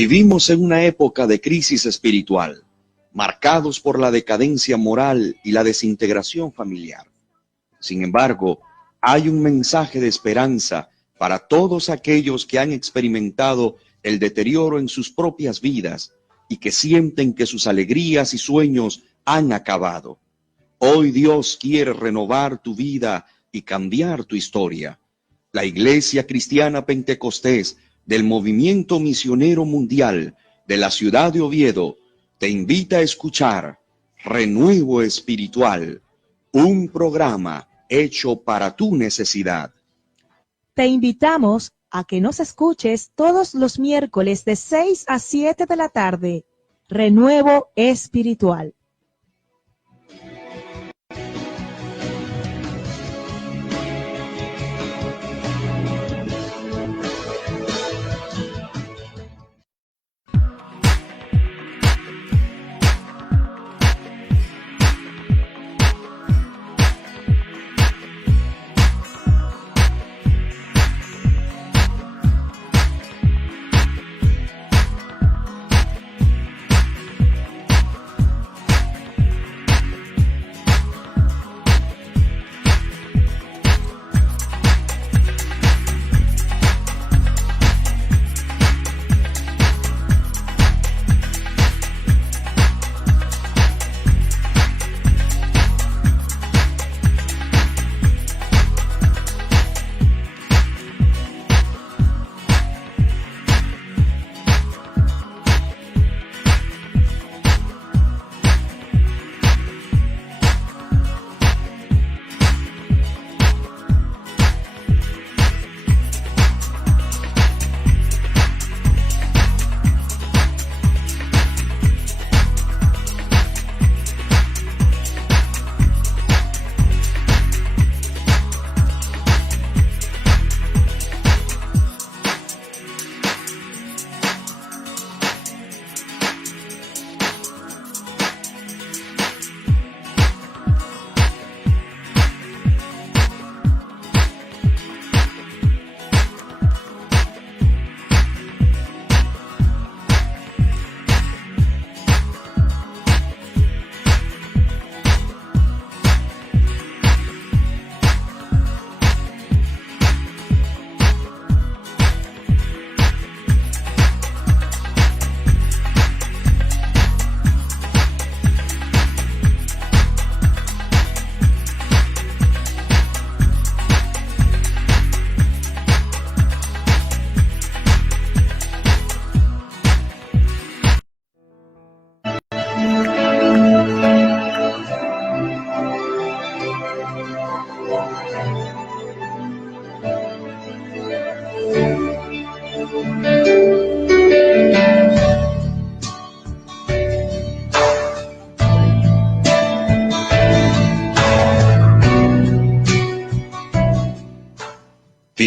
Vivimos en una época de crisis espiritual, marcados por la decadencia moral y la desintegración familiar. Sin embargo, hay un mensaje de esperanza para todos aquellos que han experimentado el deterioro en sus propias vidas y que sienten que sus alegrías y sueños han acabado. Hoy Dios quiere renovar tu vida y cambiar tu historia. La Iglesia Cristiana Pentecostés del Movimiento Misionero Mundial de la ciudad de Oviedo te invita a escuchar Renuevo Espiritual, un programa hecho para tu necesidad. Te invitamos a que nos escuches todos los miércoles de 6 a 7 de la tarde. Renuevo Espiritual.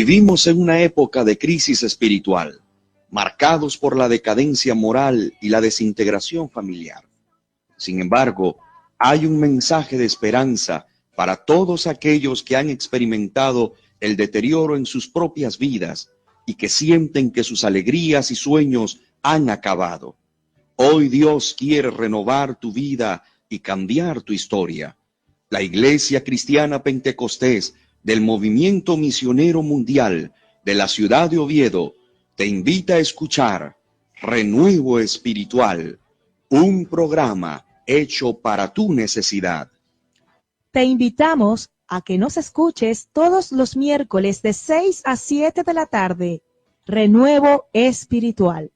Vivimos en una época de crisis espiritual, marcados por la decadencia moral y la desintegración familiar. Sin embargo, hay un mensaje de esperanza para todos aquellos que han experimentado el deterioro en sus propias vidas y que sienten que sus alegrías y sueños han acabado. Hoy Dios quiere renovar tu vida y cambiar tu historia. La Iglesia Cristiana Pentecostés del Movimiento Misionero Mundial de la ciudad de Oviedo te invita a escuchar Renuevo Espiritual, un programa hecho para tu necesidad. Te invitamos a que nos escuches todos los miércoles de 6 a 7 de la tarde. Renuevo Espiritual.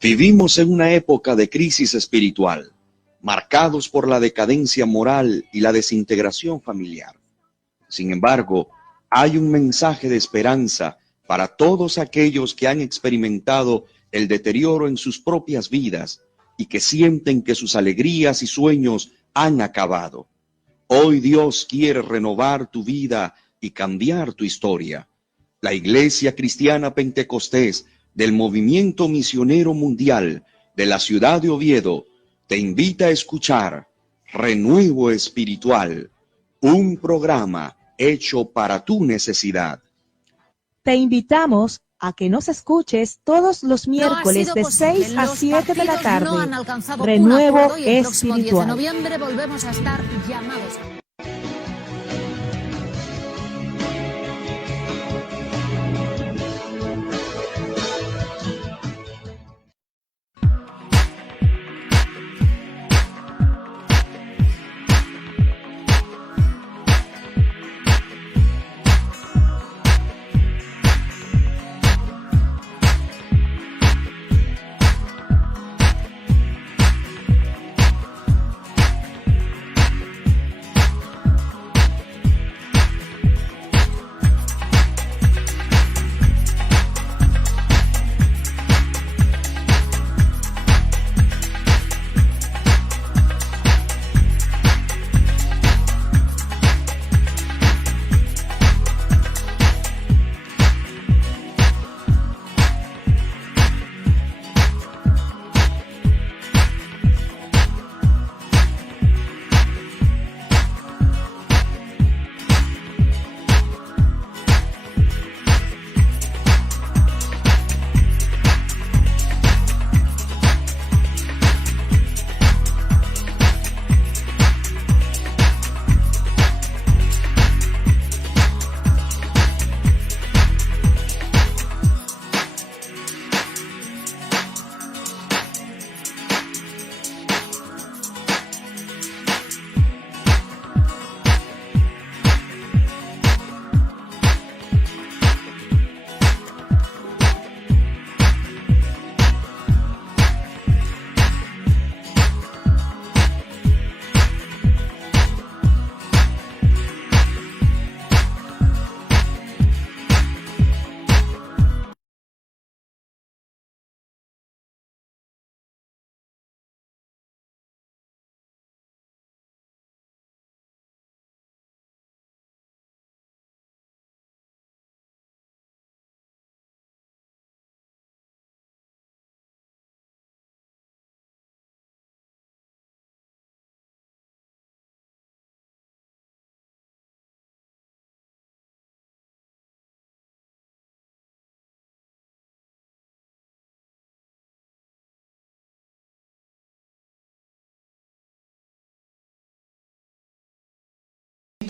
Vivimos en una época de crisis espiritual, marcados por la decadencia moral y la desintegración familiar. Sin embargo, hay un mensaje de esperanza para todos aquellos que han experimentado el deterioro en sus propias vidas y que sienten que sus alegrías y sueños han acabado. Hoy Dios quiere renovar tu vida y cambiar tu historia. La Iglesia Cristiana Pentecostés del Movimiento Misionero Mundial de la ciudad de Oviedo te invita a escuchar Renuevo Espiritual, un programa hecho para tu necesidad. Te invitamos a que nos escuches todos los miércoles de 6 a 7 de la tarde. Renuevo Espiritual. El próximo 10 de noviembre volvemos a estar llamados.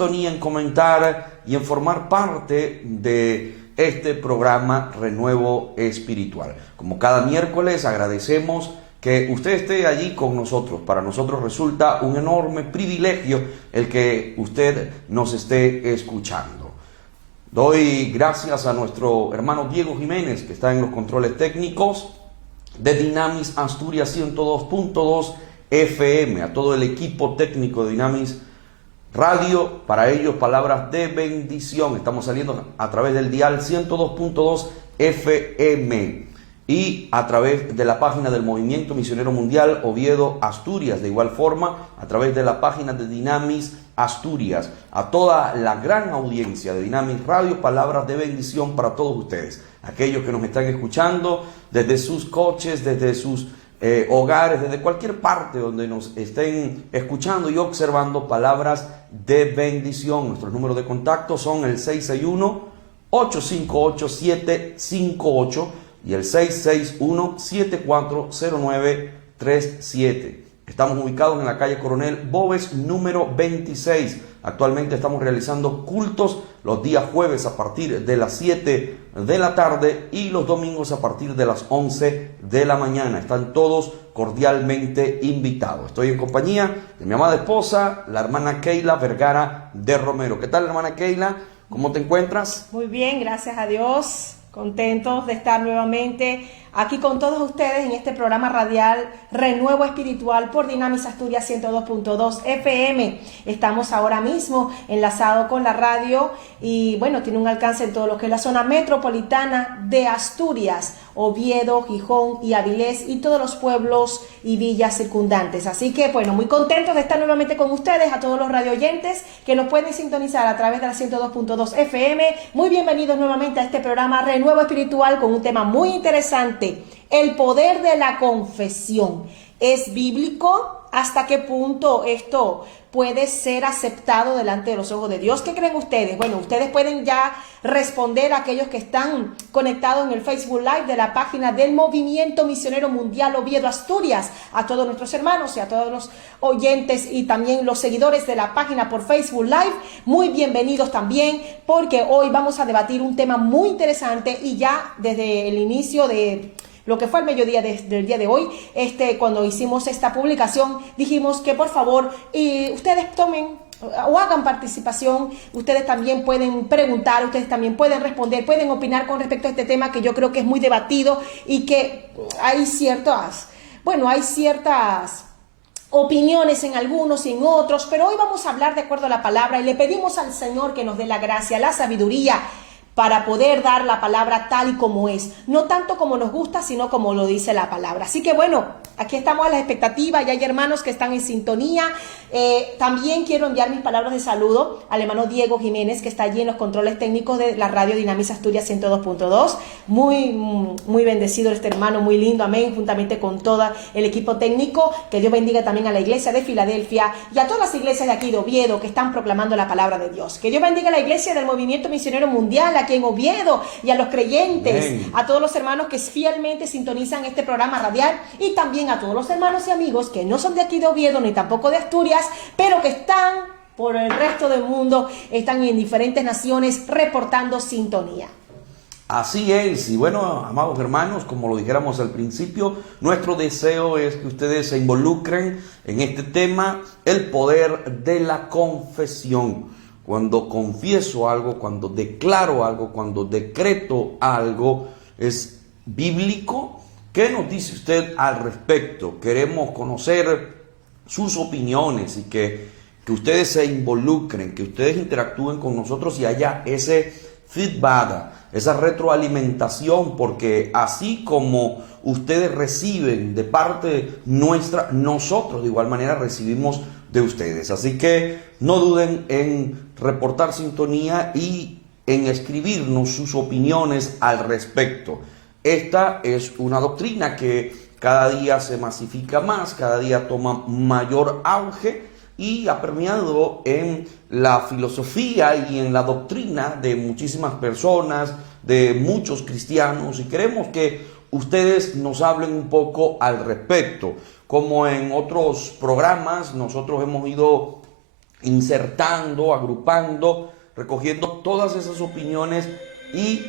En comentar y en formar parte de este programa Renuevo Espiritual. Como cada miércoles agradecemos que usted esté allí con nosotros. Para nosotros resulta un enorme privilegio el que usted nos esté escuchando. Doy gracias a nuestro hermano Diego Jiménez, que está en los controles técnicos de Dynamis Asturias 102.2 FM, a todo el equipo técnico de Dynamis Radio, para ellos palabras de bendición. Estamos saliendo a través del dial 102.2 FM y a través de la página del Movimiento Misionero Mundial Oviedo Asturias, de igual forma a través de la página de Dynamis Asturias. A toda la gran audiencia de Dynamis Radio, palabras de bendición para todos ustedes, aquellos que nos están escuchando desde sus coches, desde sus hogares, desde cualquier parte donde nos estén escuchando y observando, palabras de bendición. Nuestros números de contacto son el 661-858-758 y el 661-740937. Estamos ubicados en la calle Coronel Boves, número 26. Actualmente estamos realizando cultos los días jueves a partir de las 7 de la tarde y los domingos a partir de las 11 de la mañana. Están todos cordialmente invitados. Estoy en compañía de mi amada esposa, la hermana Keila Vergara de Romero. ¿Qué tal, hermana Keila? ¿Cómo te encuentras? Muy bien, gracias a Dios. Contentos de estar nuevamente aquí con todos ustedes en este programa radial Renuevo Espiritual por Dynamis Asturias 102.2 FM. Estamos ahora mismo enlazados con la radio y bueno, tiene un alcance en todo lo que es la zona metropolitana de Asturias, Oviedo, Gijón y Avilés y todos los pueblos y villas circundantes. Así que bueno, muy contentos de estar nuevamente con ustedes, a todos los radioyentes que nos pueden sintonizar a través de la 102.2 FM. Muy bienvenidos nuevamente a este programa Renuevo Espiritual con un tema muy interesante: el poder de la confesión. ¿Es bíblico? ¿Hasta qué punto esto puede ser aceptado delante de los ojos de Dios? ¿Qué creen ustedes? Bueno, ustedes pueden ya responder a aquellos que están conectados en el Facebook Live de la página del Movimiento Misionero Mundial Oviedo Asturias, a todos nuestros hermanos y a todos los oyentes y también los seguidores de la página por Facebook Live. Muy bienvenidos también, porque hoy vamos a debatir un tema muy interesante y ya desde el inicio de lo que fue el mediodía del día de hoy, cuando hicimos esta publicación, dijimos que por favor ustedes tomen o hagan participación. Ustedes también pueden preguntar, ustedes también pueden responder, pueden opinar con respecto a este tema que yo creo que es muy debatido y que hay ciertas opiniones en algunos y en otros, pero hoy vamos a hablar de acuerdo a la palabra y le pedimos al Señor que nos dé la gracia, la sabiduría para poder dar la palabra tal y como es, no tanto como nos gusta, sino como lo dice la palabra. Así que bueno, aquí estamos a la expectativa, ya hay hermanos que están en sintonía. También quiero enviar mis palabras de saludo al hermano Diego Jiménez, que está allí en los controles técnicos de la radio Dynamis Asturias 102.2. Muy bendecido este hermano, muy lindo, amén, juntamente con todo el equipo técnico. Que Dios bendiga también a la iglesia de Filadelfia y a todas las iglesias de aquí de Oviedo que están proclamando la palabra de Dios. Que Dios bendiga a la iglesia del Movimiento Misionero Mundial aquí en Oviedo y a los creyentes, amén, a todos los hermanos que fielmente sintonizan este programa radial y también a todos los hermanos y amigos que no son de aquí de Oviedo ni tampoco de Asturias, pero que están por el resto del mundo, están en diferentes naciones reportando sintonía. Así es, y bueno, amados hermanos, como lo dijéramos al principio, nuestro deseo es que ustedes se involucren en este tema, el poder de la confesión. Cuando confieso algo, cuando declaro algo, cuando decreto algo, ¿es bíblico? ¿Qué nos dice usted al respecto? Queremos conocer sus opiniones y que ustedes se involucren, que ustedes interactúen con nosotros y haya ese feedback, esa retroalimentación, porque así como ustedes reciben de parte nuestra, nosotros de igual manera recibimos de ustedes. Así que no duden en reportar sintonía y en escribirnos sus opiniones al respecto. Esta es una doctrina que cada día se masifica más, cada día toma mayor auge y ha permeado en la filosofía y en la doctrina de muchísimas personas, de muchos cristianos, y queremos que ustedes nos hablen un poco al respecto. Como en otros programas, nosotros hemos ido insertando, agrupando, recogiendo todas esas opiniones y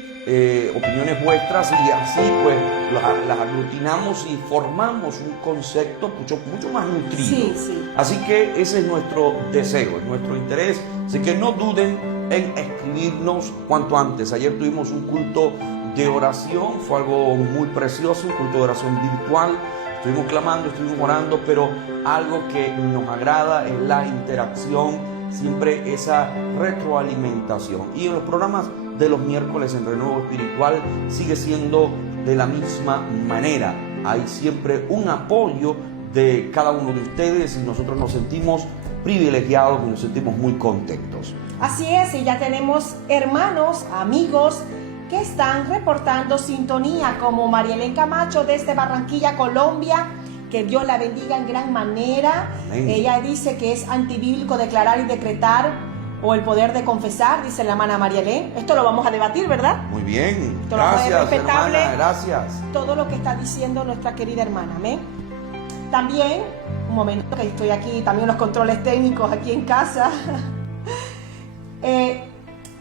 opiniones vuestras, y así pues las aglutinamos y formamos un concepto mucho más nutrido. Sí. Así que ese es nuestro deseo, es nuestro interés. Así que no duden en escribirnos cuanto antes. Ayer tuvimos un culto de oración, fue algo muy precioso, un culto de oración virtual. Estuvimos clamando, estuvimos orando, pero algo que nos agrada es la interacción, siempre esa retroalimentación. Y en los programas de los miércoles en Renuevo Espiritual sigue siendo de la misma manera. Hay siempre un apoyo de cada uno de ustedes y nosotros nos sentimos privilegiados y nos sentimos muy contentos. Así es, y ya tenemos hermanos, amigos que están reportando sintonía, como Marielén Camacho desde Barranquilla, Colombia. Que Dios la bendiga en gran manera. Amén. Ella dice que es antibíblico declarar y decretar o el poder de confesar, dice la hermana Marielén. Esto lo vamos a debatir, ¿verdad? Muy bien. Esto gracias, hermana. Gracias. Todo lo que está diciendo nuestra querida hermana. Amén. También, un momento que estoy aquí, también los controles técnicos aquí en casa.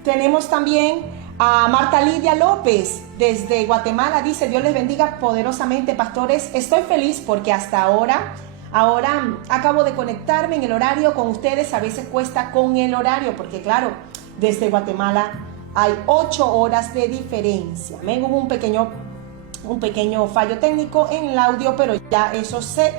Tenemos también a Marta Lidia López desde Guatemala. Dice: Dios les bendiga poderosamente, pastores. Estoy feliz porque hasta ahora acabo de conectarme en el horario con ustedes. A veces cuesta con el horario porque claro, desde Guatemala hay 8 horas de diferencia. Hubo un pequeño un pequeño fallo técnico en el audio, pero ya eso se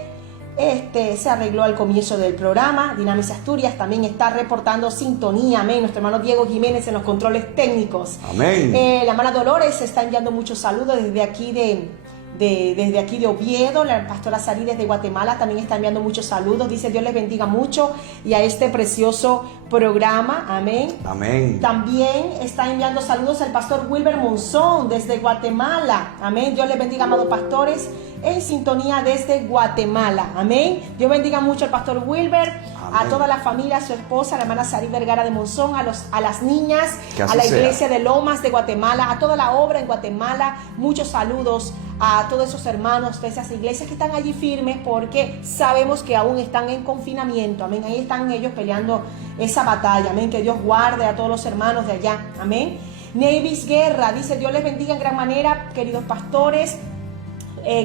arregló al comienzo del programa. Dynamis Asturias también está reportando sintonía, amén. Nuestro hermano Diego Jiménez en los controles técnicos. Amén. La hermana Dolores está enviando muchos saludos desde aquí desde aquí de Oviedo. La pastora Sari desde Guatemala también está enviando muchos saludos. Dice: Dios les bendiga mucho y a este precioso programa. Amén. Amén. También está enviando saludos el pastor Wilber Monzón desde Guatemala. Amén. Dios les bendiga, amados pastores, en sintonía desde Guatemala. Amén. Dios bendiga mucho al pastor Wilber, a toda la familia, a su esposa, la hermana Sari Vergara de Monzón, a las niñas, a la iglesia de Lomas de Guatemala, a toda la obra en Guatemala. Muchos saludos a todos esos hermanos de esas iglesias que están allí firmes, porque sabemos que aún están en confinamiento. Amén. Ahí están ellos peleando esa batalla. Amén. Que Dios guarde a todos los hermanos de allá. Amén. Nevis Guerra dice: Dios les bendiga en gran manera, queridos pastores.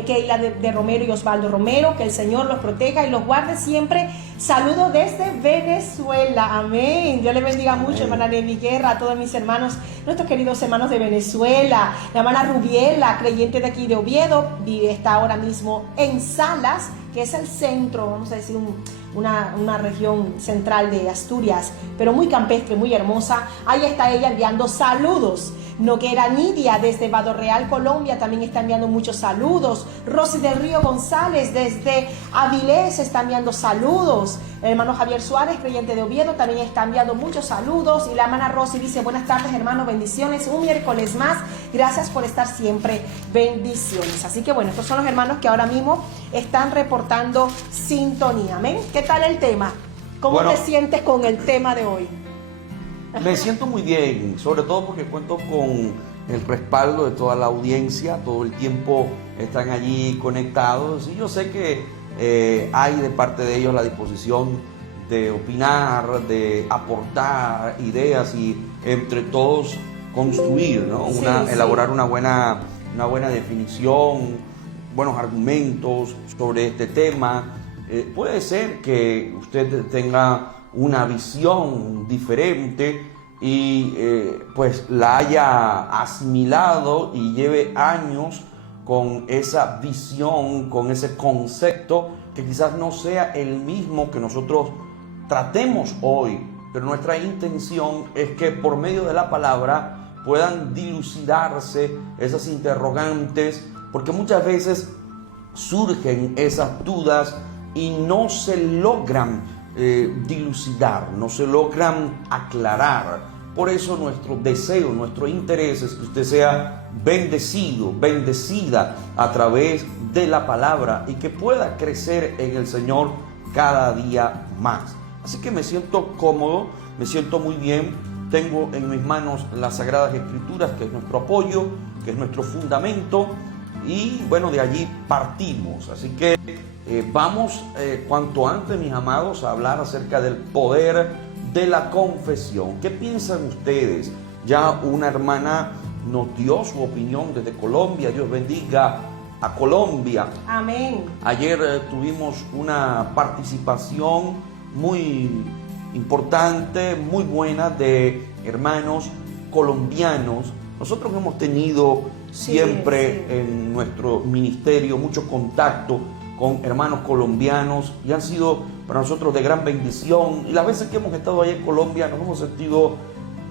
Keila de Romero y Osvaldo Romero, que el Señor los proteja y los guarde siempre. Saludos desde Venezuela. Amén. Dios les bendiga mucho, hermana Nevis Guerra, a todos mis hermanos, nuestros queridos hermanos de Venezuela. La hermana Rubiela, creyente de aquí de Oviedo, está ahora mismo en Salas, que es el centro, vamos a decir, una región central de Asturias, pero muy campestre, muy hermosa. Ahí está ella enviando saludos. Noguera Nidia desde Vado Real, Colombia, también está enviando muchos saludos. Rosy del Río González desde Avilés está enviando saludos. El hermano Javier Suárez, creyente de Oviedo, también está enviando muchos saludos. Y la hermana Rosy dice: buenas tardes, hermano, bendiciones, un miércoles más, gracias por estar siempre, bendiciones. Así que bueno, estos son los hermanos que ahora mismo están reportando sintonía. Amén. ¿Qué tal el tema? ¿Cómo te sientes con el tema de hoy? Me siento muy bien, sobre todo porque cuento con el respaldo de toda la audiencia. Todo el tiempo están allí conectados y yo sé que hay de parte de ellos la disposición de opinar, de aportar ideas y entre todos construir, ¿no? Elaborar una buena definición, buenos argumentos sobre este tema. Puede ser que usted tenga una visión diferente y pues la haya asimilado y lleve años con esa visión, con ese concepto que quizás no sea el mismo que nosotros tratemos hoy, pero nuestra intención es que por medio de la palabra puedan dilucidarse esas interrogantes, porque muchas veces surgen esas dudas y no se logran dilucidar, no se logran aclarar. Por eso nuestro deseo, nuestro interés es que usted sea bendecido, bendecida a través de la palabra y que pueda crecer en el Señor cada día más. Así que me siento cómodo, me siento muy bien. Tengo en mis manos las Sagradas Escrituras, que es nuestro apoyo, que es nuestro fundamento, y bueno, de allí partimos. Así que vamos cuanto antes, mis amados, a hablar acerca del poder de la confesión. ¿Qué piensan ustedes? Ya una hermana nos dio su opinión desde Colombia. Dios bendiga a Colombia. Amén. Ayer tuvimos una participación muy importante, muy buena de hermanos colombianos. Nosotros hemos tenido siempre en nuestro ministerio mucho contacto con hermanos colombianos y han sido para nosotros de gran bendición, y las veces que hemos estado allá en Colombia nos hemos sentido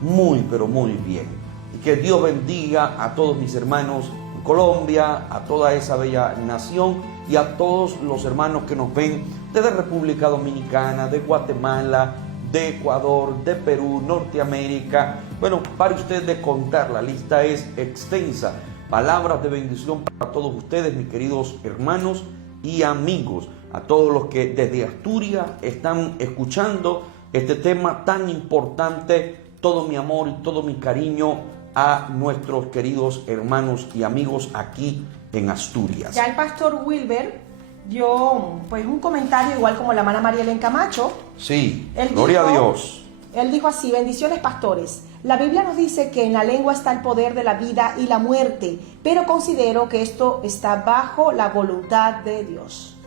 muy, pero muy bien. Y que Dios bendiga a todos mis hermanos en Colombia, a toda esa bella nación y a todos los hermanos que nos ven desde República Dominicana, de Guatemala, de Ecuador, de Perú, Norteamérica. Bueno, para usted de contar, la lista es extensa. Palabras de bendición para todos ustedes, mis queridos hermanos y amigos, a todos los que desde Asturias están escuchando este tema tan importante. Todo mi amor y todo mi cariño a nuestros queridos hermanos y amigos aquí en Asturias. Ya el pastor Wilber dio pues un comentario igual como la hermana Marielén Camacho. Sí, gloria a Dios. Él dijo así: bendiciones, pastores. La Biblia nos dice que en la lengua está el poder de la vida y la muerte, pero considero que esto está bajo la voluntad de Dios.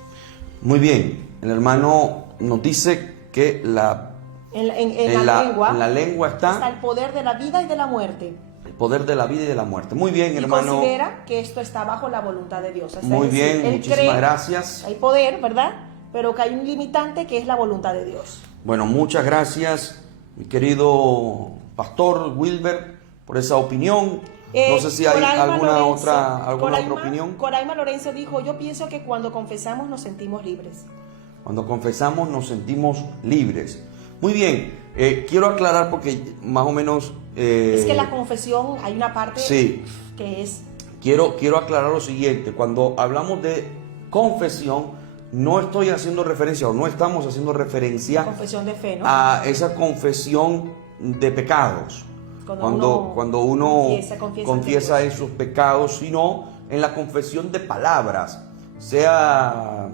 Muy bien, el hermano nos dice que en la lengua está el poder de la vida y de la muerte. El poder de la vida y de la muerte. Muy bien, hermano. Y considera que esto está bajo la voluntad de Dios. O sea, muy bien, él muchísimas gracias. Hay poder, ¿verdad? Pero que hay un limitante que es la voluntad de Dios. Bueno, muchas gracias, mi querido pastor Wilber, por esa opinión. No sé si hay alguna otra opinión. Coraima Lorenzo dijo, yo pienso que cuando confesamos nos sentimos libres. Cuando confesamos nos sentimos libres. Muy bien, quiero aclarar porque más o menos... es que la confesión, hay una parte que es... Quiero aclarar lo siguiente, cuando hablamos de confesión, no estoy haciendo referencia o no estamos haciendo referencia confesión de fe, ¿no? A esa confesión de pecados. Cuando uno confiesa esos pecados, sino en la confesión de palabras, sea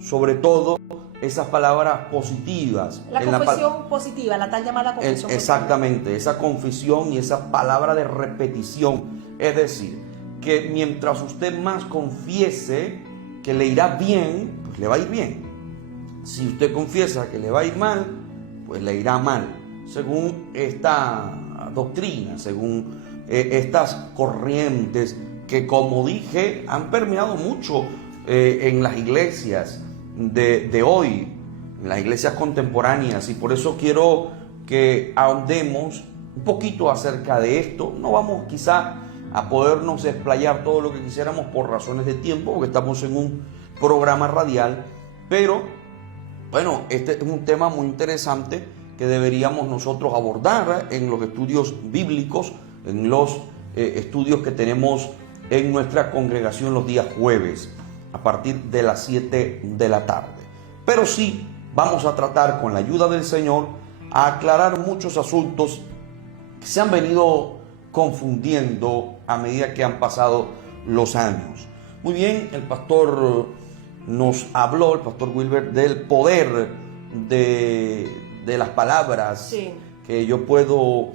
sobre todo esas palabras positivas. La confesión positiva, la tan llamada confesión exactamente, positiva. Esa confesión y esa palabra de repetición. Es decir, que mientras usted más confiese que le irá bien, pues le va a ir bien. Si usted confiesa que le va a ir mal, pues le irá mal. Según esta doctrina, según estas corrientes que, como dije, han permeado mucho en las iglesias de hoy, en las iglesias contemporáneas, y por eso quiero que ahondemos un poquito acerca de esto. No vamos quizá a podernos explayar todo lo que quisiéramos por razones de tiempo, porque estamos en un programa radial, pero bueno, este es un tema muy interesante que deberíamos nosotros abordar en los estudios bíblicos, en los estudios que tenemos en nuestra congregación los días jueves, a partir de las 7 de la tarde. Pero sí, vamos a tratar con la ayuda del Señor a aclarar muchos asuntos que se han venido confundiendo a medida que han pasado los años. Muy bien, el pastor nos habló, el pastor Wilber, del poder de las palabras, que yo puedo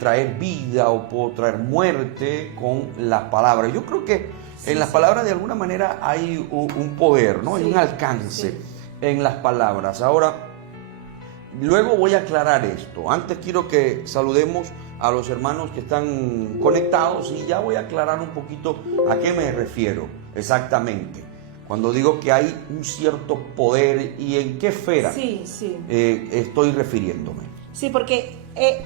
traer vida o puedo traer muerte con las palabras. Yo creo que en las palabras de alguna manera hay un poder, ¿no? Hay un alcance en las palabras. Ahora, luego voy a aclarar esto. Antes quiero que saludemos a los hermanos que están conectados y ya voy a aclarar un poquito a qué me refiero exactamente cuando digo que hay un cierto poder y en qué esfera estoy refiriéndome. Sí, porque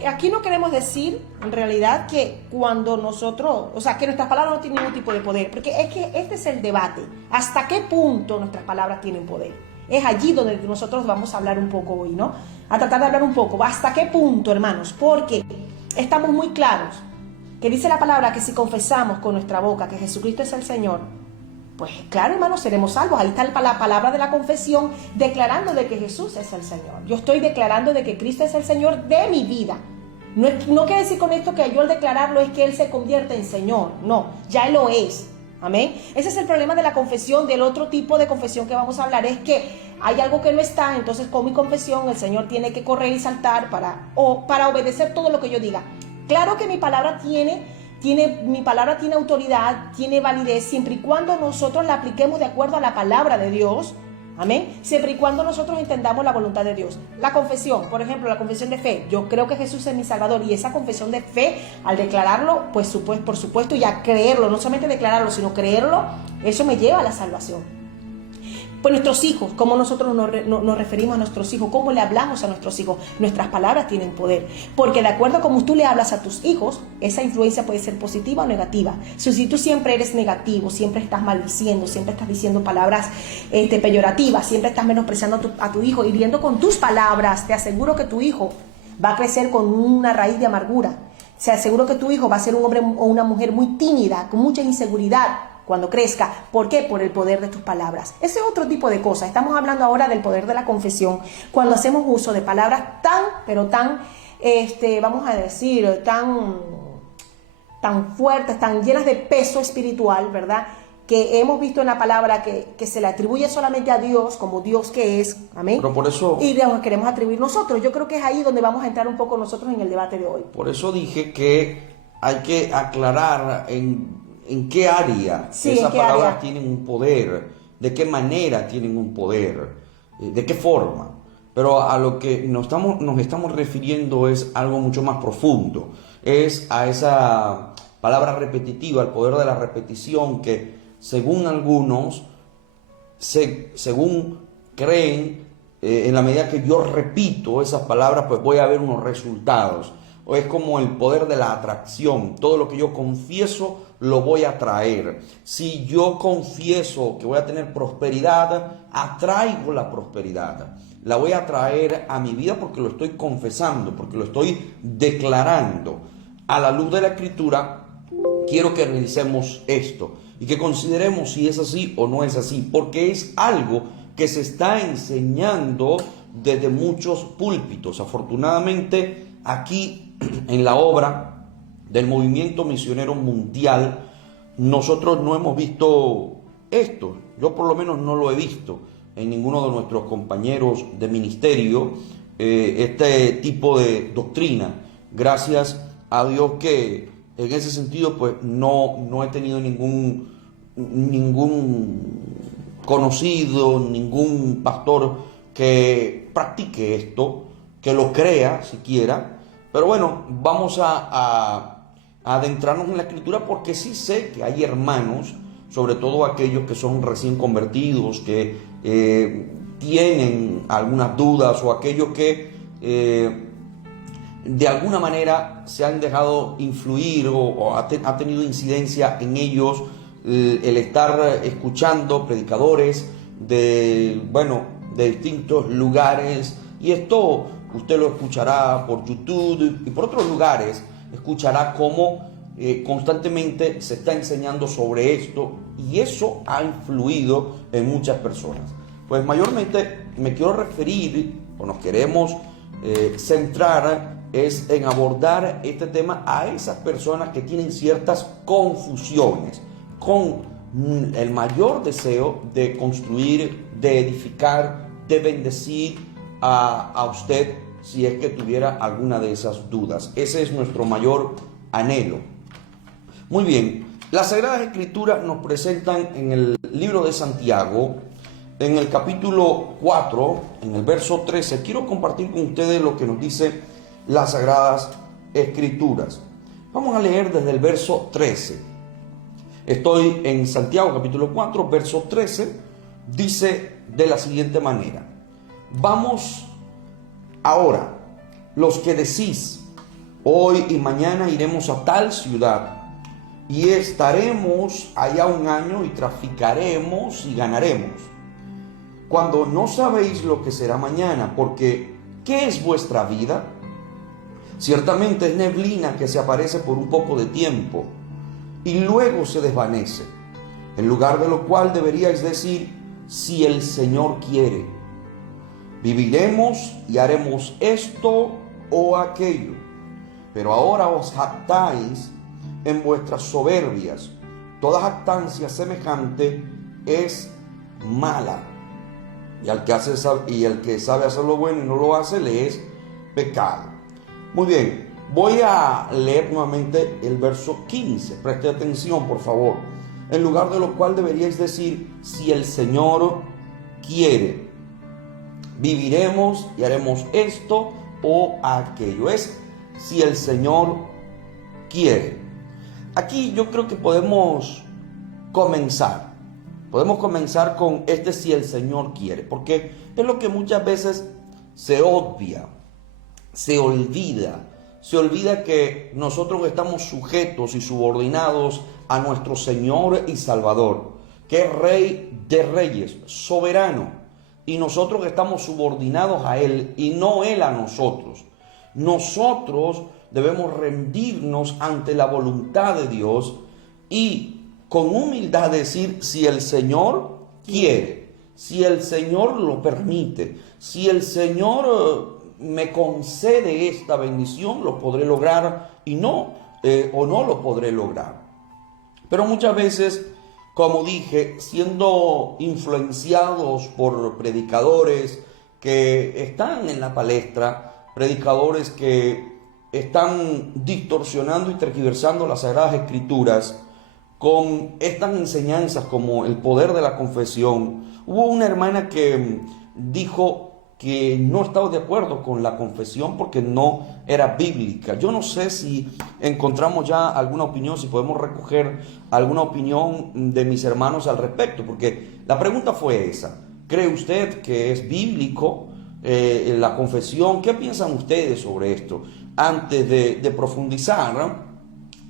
aquí no queremos decir en realidad que cuando nosotros, o sea, que nuestras palabras no tienen ningún tipo de poder, porque es que este es el debate. ¿Hasta qué punto nuestras palabras tienen poder? Es allí donde nosotros vamos a hablar un poco hoy, ¿no? A tratar de hablar un poco. ¿Hasta qué punto, hermanos? Porque estamos muy claros que dice la palabra que si confesamos con nuestra boca que Jesucristo es el Señor, pues claro, hermanos, seremos salvos. Ahí está la palabra de la confesión, declarando de que Jesús es el Señor. Yo estoy declarando de que Cristo es el Señor de mi vida. No quiere decir con esto que yo al declararlo es que Él se convierte en Señor. No, ya Él lo es. Amén. Ese es el problema de la confesión. Del otro tipo de confesión que vamos a hablar es que hay algo que no está. Entonces con mi confesión el Señor tiene que correr y saltar para obedecer todo lo que yo diga. Claro que mi palabra tiene autoridad, tiene validez, siempre y cuando nosotros la apliquemos de acuerdo a la palabra de Dios. Amén. Siempre y cuando nosotros entendamos la voluntad de Dios. La confesión, por ejemplo, la confesión de fe. Yo creo que Jesús es mi Salvador, y esa confesión de fe, al declararlo, pues por supuesto, y a creerlo, no solamente declararlo, sino creerlo, eso me lleva a la salvación. Pues nuestros hijos, cómo nosotros nos referimos a nuestros hijos, cómo le hablamos a nuestros hijos, nuestras palabras tienen poder, porque de acuerdo a cómo tú le hablas a tus hijos, esa influencia puede ser positiva o negativa. Si tú siempre eres negativo, siempre estás maldiciendo, siempre estás diciendo palabras peyorativas, siempre estás menospreciando a tu hijo, hiriendo con tus palabras, te aseguro que tu hijo va a crecer con una raíz de amargura. Se aseguro que tu hijo va a ser un hombre o una mujer muy tímida, con mucha inseguridad cuando crezca. ¿Por qué? Por el poder de tus palabras. Ese es otro tipo de cosas. Estamos hablando ahora del poder de la confesión. Cuando hacemos uso de palabras tan, vamos a decir, tan fuertes, tan llenas de peso espiritual, ¿verdad? Que hemos visto en la palabra que se le atribuye solamente a Dios, como Dios que es. Amén. Pero por eso, y queremos atribuir nosotros. Yo creo que es ahí donde vamos a entrar un poco nosotros en el debate de hoy. Por eso dije que hay que aclarar en qué área esas palabras tienen un poder, de qué manera tienen un poder, de qué forma. Pero a lo que nos estamos refiriendo es algo mucho más profundo. es a esa palabra repetitiva, al poder de la repetición, que según algunos, según creen, en la medida que yo repito esas palabras, pues voy a ver unos resultados. O es como el poder de la atracción. Todo lo que yo confieso lo voy a traer. Si yo confieso que voy a tener prosperidad, atraigo la prosperidad. La voy a traer a mi vida porque lo estoy confesando, porque lo estoy declarando. A la luz de la Escritura, quiero que realicemos esto y que consideremos si es así o no es así, porque es algo que se está enseñando desde muchos púlpitos. Afortunadamente, aquí en la obra del movimiento misionero mundial, nosotros no hemos visto esto. Yo por lo menos no lo he visto en ninguno de nuestros compañeros de ministerio, este tipo de doctrina. Gracias a Dios que en ese sentido pues no he tenido ningún conocido, ningún pastor que practique esto, que lo crea siquiera. Pero bueno, vamos a adentrarnos en la Escritura, porque sí sé que hay hermanos, sobre todo aquellos que son recién convertidos, que tienen algunas dudas, o aquellos que de alguna manera se han dejado influir o ha tenido incidencia en ellos el estar escuchando predicadores de distintos lugares, y esto usted lo escuchará por YouTube y por otros lugares, escuchará cómo constantemente se está enseñando sobre esto, y eso ha influido en muchas personas. Pues mayormente me quiero referir, o nos queremos centrar, es en abordar este tema a esas personas que tienen ciertas confusiones, con el mayor deseo de construir, de edificar, de bendecir a usted, si es que tuviera alguna de esas dudas. Ese es nuestro mayor anhelo. Muy bien, las Sagradas Escrituras nos presentan en el libro de Santiago, en el capítulo 4, en el verso 13. Quiero compartir con ustedes lo que nos dice las Sagradas Escrituras. Vamos a leer desde el verso 13. Estoy en Santiago capítulo 4, verso 13. Dice de la siguiente manera: vamos ahora, los que decís, hoy y mañana iremos a tal ciudad, y estaremos allá un año, y traficaremos y ganaremos, cuando no sabéis lo que será mañana, porque ¿qué es vuestra vida? Ciertamente es neblina que se aparece por un poco de tiempo y luego se desvanece, en lugar de lo cual deberíais decir: si el Señor quiere, viviremos y haremos esto o aquello. Pero ahora os jactáis en vuestras soberbias. Toda jactancia semejante es mala, y el que sabe hacer lo bueno y no lo hace, le es pecado. Muy bien, voy a leer nuevamente el verso 15. Preste atención, por favor. En lugar de lo cual deberíais decir: si el Señor quiere, viviremos y haremos esto o aquello. Es si el Señor quiere. Aquí yo creo que podemos comenzar con este si el Señor quiere, porque es lo que muchas veces se obvia, se olvida que nosotros estamos sujetos y subordinados a nuestro Señor y Salvador, que es Rey de Reyes, soberano, y nosotros estamos subordinados a Él y no Él a nosotros. Nosotros debemos rendirnos ante la voluntad de Dios y con humildad decir: si el Señor quiere, si el Señor lo permite, si el Señor me concede esta bendición, lo podré lograr o no lo podré lograr. Pero muchas veces, como dije, siendo influenciados por predicadores que están en la palestra, predicadores que están distorsionando y tergiversando las Sagradas Escrituras con estas enseñanzas como el poder de la confesión. Hubo una hermana que dijo que no estaba de acuerdo con la confesión porque no era bíblica. Yo no sé si encontramos ya alguna opinión, si podemos recoger alguna opinión de mis hermanos al respecto, porque la pregunta fue esa: ¿cree usted que es bíblico la confesión? ¿Qué piensan ustedes sobre esto? Antes de profundizar,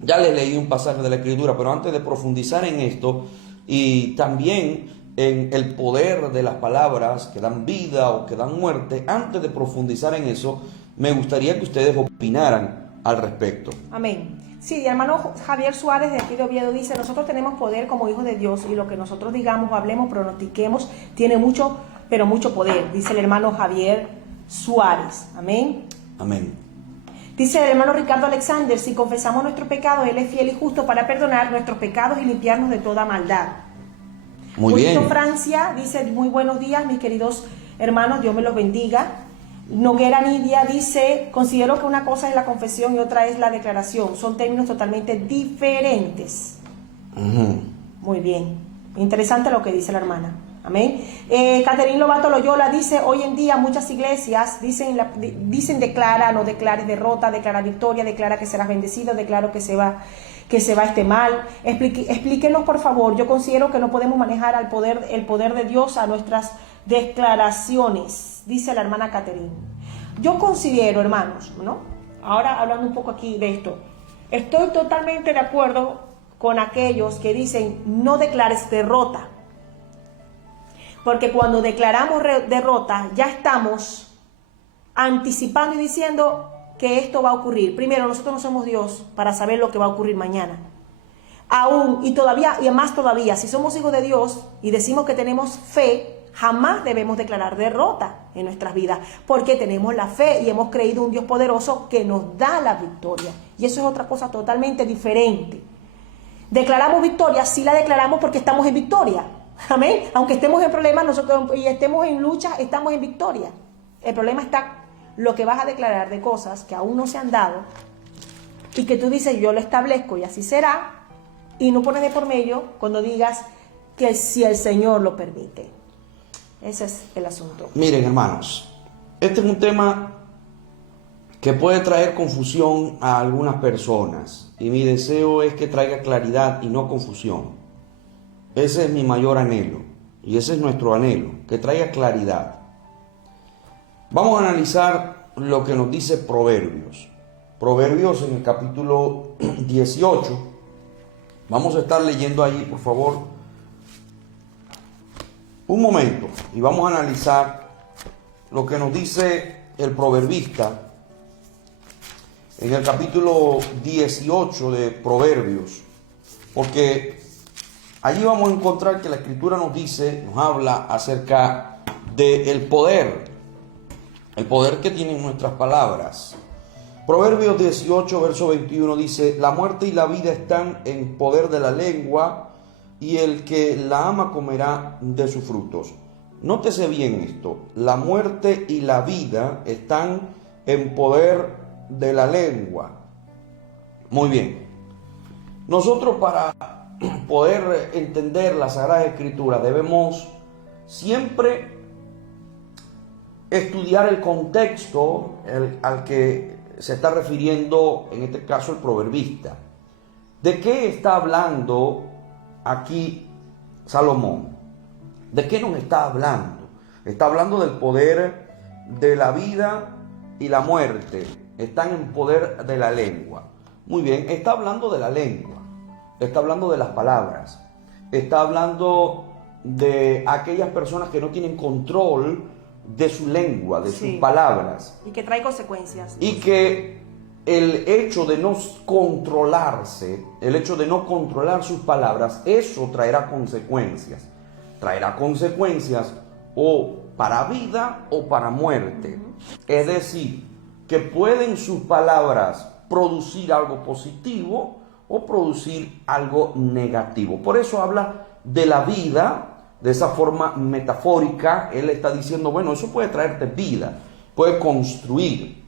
ya les leí un pasaje de la Escritura, pero antes de profundizar en esto y también en el poder de las palabras que dan vida o que dan muerte, antes de profundizar en eso, me gustaría que ustedes opinaran al respecto. Amén. Sí, hermano Javier Suárez de aquí de Oviedo dice: nosotros tenemos poder como hijos de Dios y lo que nosotros digamos, hablemos, pronostiquemos, tiene mucho, pero mucho poder, dice el hermano Javier Suárez. Amén. Amén. Dice el hermano Ricardo Alexander: si confesamos nuestros pecados, Él es fiel y justo para perdonar nuestros pecados y limpiarnos de toda maldad. Muy bien. Francia dice: muy buenos días, mis queridos hermanos, Dios me los bendiga. Noguera Nidia dice: considero que una cosa es la confesión y otra es la declaración. Son términos totalmente diferentes. Muy bien. Interesante lo que dice la hermana. Amén. Caterín Lobato Loyola dice: hoy en día muchas iglesias dicen declara, no declares derrota, declara victoria, declara que serás bendecido, declaro que se va mal. Explíquenos por favor. Yo considero que no podemos manejar el poder de Dios a nuestras declaraciones, dice la hermana Caterín. Yo considero, hermanos, ¿no? Ahora hablando un poco aquí de esto, estoy totalmente de acuerdo con aquellos que dicen: no declares derrota. Porque cuando declaramos derrota, ya estamos anticipando y diciendo que esto va a ocurrir. Primero, nosotros no somos Dios para saber lo que va a ocurrir mañana. Aún, y más todavía, si somos hijos de Dios y decimos que tenemos fe, jamás debemos declarar derrota en nuestras vidas, porque tenemos la fe y hemos creído un Dios poderoso que nos da la victoria. Y eso es otra cosa totalmente diferente. Declaramos victoria, sí la declaramos porque estamos en victoria. Amén. Aunque estemos en problemas y estemos en lucha, estamos en victoria. El problema está lo que vas a declarar de cosas que aún no se han dado y que tú dices: yo lo establezco y así será, y no pones de por medio cuando digas que si el Señor lo permite. Ese es el asunto. Miren, hermanos, este es un tema que puede traer confusión a algunas personas, y mi deseo es que traiga claridad y no confusión. Ese es mi mayor anhelo, y ese es nuestro anhelo, que traiga claridad. Vamos a analizar lo que nos dice Proverbios. Proverbios en el capítulo 18. Vamos a estar leyendo ahí, por favor, un momento, y vamos a analizar lo que nos dice el proverbista en el capítulo 18 de Proverbios, porque allí vamos a encontrar que la Escritura nos dice, nos habla acerca del poder, el poder que tienen nuestras palabras. Proverbios 18, verso 21 dice: la muerte y la vida están en poder de la lengua, y el que la ama comerá de sus frutos. Nótese bien esto: la muerte y la vida están en poder de la lengua. Muy bien. Nosotros, para poder entender la Sagrada Escritura, debemos siempre estudiar el contexto al que se está refiriendo, en este caso, el proverbista. ¿De qué está hablando aquí Salomón? ¿De qué nos está hablando? Está hablando del poder de la vida y la muerte. Están en poder de la lengua. Muy bien, está hablando de la lengua. Está hablando de las palabras. Está hablando de aquellas personas que no tienen control de su lengua, de sus palabras. Y que trae consecuencias. Y que el hecho de no controlarse, el hecho de no controlar sus palabras, eso traerá consecuencias. Traerá consecuencias o para vida o para muerte. Es decir, que pueden sus palabras producir algo positivo o producir algo negativo. Por eso habla de la vida de esa forma metafórica. Él está diciendo, bueno, eso puede traerte vida, puede construir,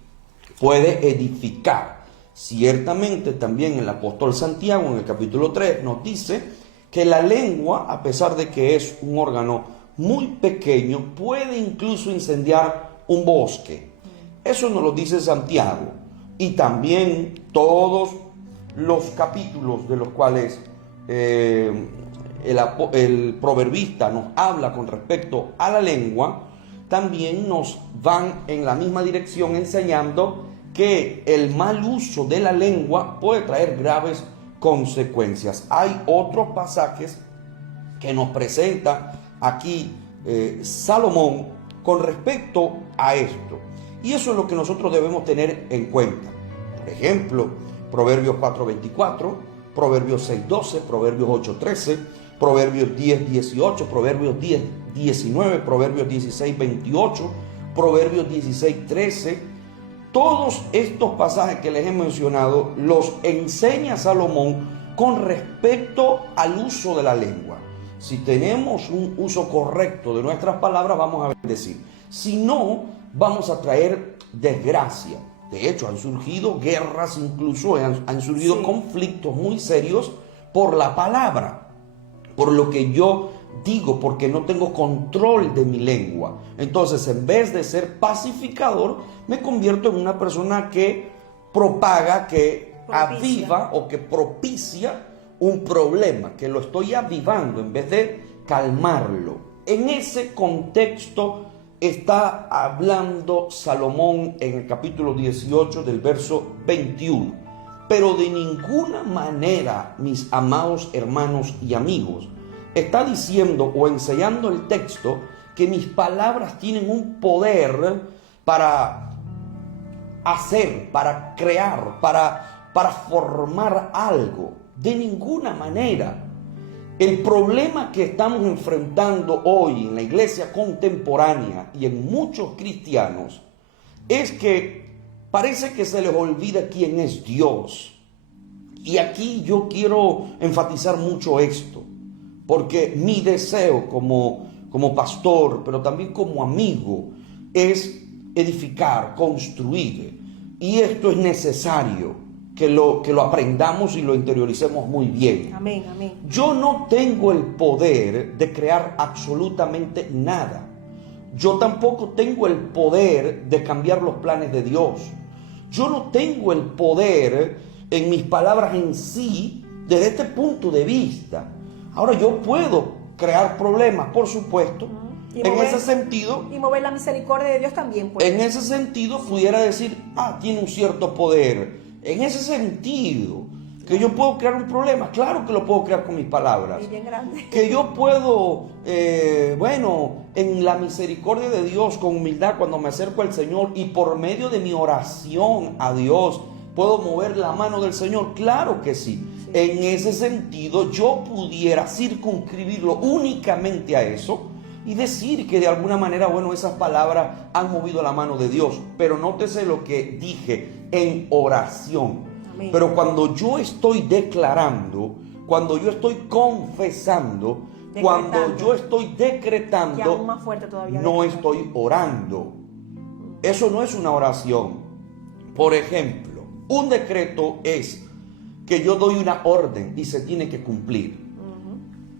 puede edificar. Ciertamente también el apóstol Santiago en el capítulo 3 nos dice que la lengua, a pesar de que es un órgano muy pequeño, puede incluso incendiar un bosque. Eso nos lo dice Santiago. Y también todos los capítulos de los cuales el proverbista nos habla con respecto a la lengua, también nos van en la misma dirección enseñando que el mal uso de la lengua puede traer graves consecuencias. Hay otros pasajes que nos presenta aquí Salomón con respecto a esto. Y eso es lo que nosotros debemos tener en cuenta. Por ejemplo, Proverbios 4:24, Proverbios 6:12, Proverbios 8:13, Proverbios 10:18, Proverbios 10:19, Proverbios 16:28, Proverbios 16:13. Todos estos pasajes que les he mencionado los enseña Salomón con respecto al uso de la lengua. Si tenemos un uso correcto de nuestras palabras, vamos a bendecir. Si no, vamos a traer desgracia. De hecho, han surgido guerras, incluso han surgido conflictos muy serios por la palabra, por lo que yo digo, porque no tengo control de mi lengua. Entonces, en vez de ser pacificador, me convierto en una persona que propaga, que aviva o que propicia un problema, que lo estoy avivando en vez de calmarlo. En ese contexto está hablando Salomón en el capítulo 18 del verso 21. Pero de ninguna manera, mis amados hermanos y amigos, está diciendo o enseñando el texto que mis palabras tienen un poder para hacer, para crear, para formar algo. De ninguna manera. El problema que estamos enfrentando hoy en la iglesia contemporánea y en muchos cristianos es que parece que se les olvida quién es Dios. Y aquí yo quiero enfatizar mucho esto, porque mi deseo como pastor, pero también como amigo, es edificar, construir. Y esto es necesario que lo aprendamos y lo interioricemos muy bien. Amén, amén. Yo no tengo el poder de crear absolutamente nada. Yo tampoco tengo el poder de cambiar los planes de Dios. Yo no tengo el poder en mis palabras en sí desde este punto de vista. Ahora, yo puedo crear problemas, por supuesto. Ese sentido, y mover la misericordia de Dios también puede. En ese sentido pudiera decir, tiene un cierto poder. En ese sentido, que yo puedo crear un problema, claro que lo puedo crear con mis palabras. Y bien grande. Que yo puedo, en la misericordia de Dios, con humildad, cuando me acerco al Señor y por medio de mi oración a Dios, puedo mover la mano del Señor, claro que sí. En ese sentido, yo pudiera circunscribirlo únicamente a eso y decir que de alguna manera, esas palabras han movido la mano de Dios. Pero nótese lo que dije, en oración. Amén. Pero cuando yo estoy declarando, cuando yo estoy confesando, cuando yo estoy decretando, y aún más fuerte todavía, no estoy orando. Eso no es una oración. Por ejemplo, un decreto es que yo doy una orden y se tiene que cumplir.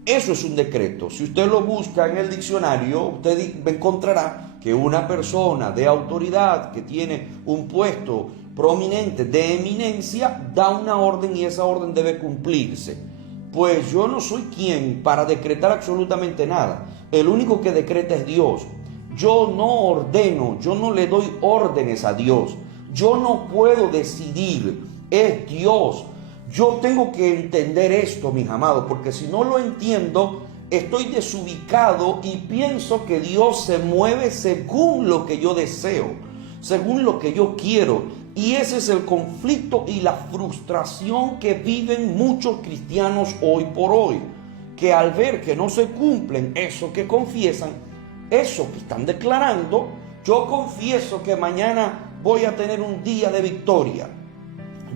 Eso es un decreto. Si usted lo busca en el diccionario, usted encontrará que una persona de autoridad que tiene un puesto prominente de eminencia da una orden y esa orden debe cumplirse. Pues yo no soy quien para decretar absolutamente nada. El único que decreta es Dios. Yo no ordeno, yo no le doy órdenes a Dios. Yo no puedo decidir, es Dios. Yo tengo que entender esto, mis amados, porque si no lo entiendo, estoy desubicado y pienso que Dios se mueve según lo que yo deseo, según lo que yo quiero. Y ese es el conflicto y la frustración que viven muchos cristianos hoy por hoy, que al ver que no se cumplen eso que confiesan, eso que están declarando, yo confieso que mañana voy a tener un día de victoria.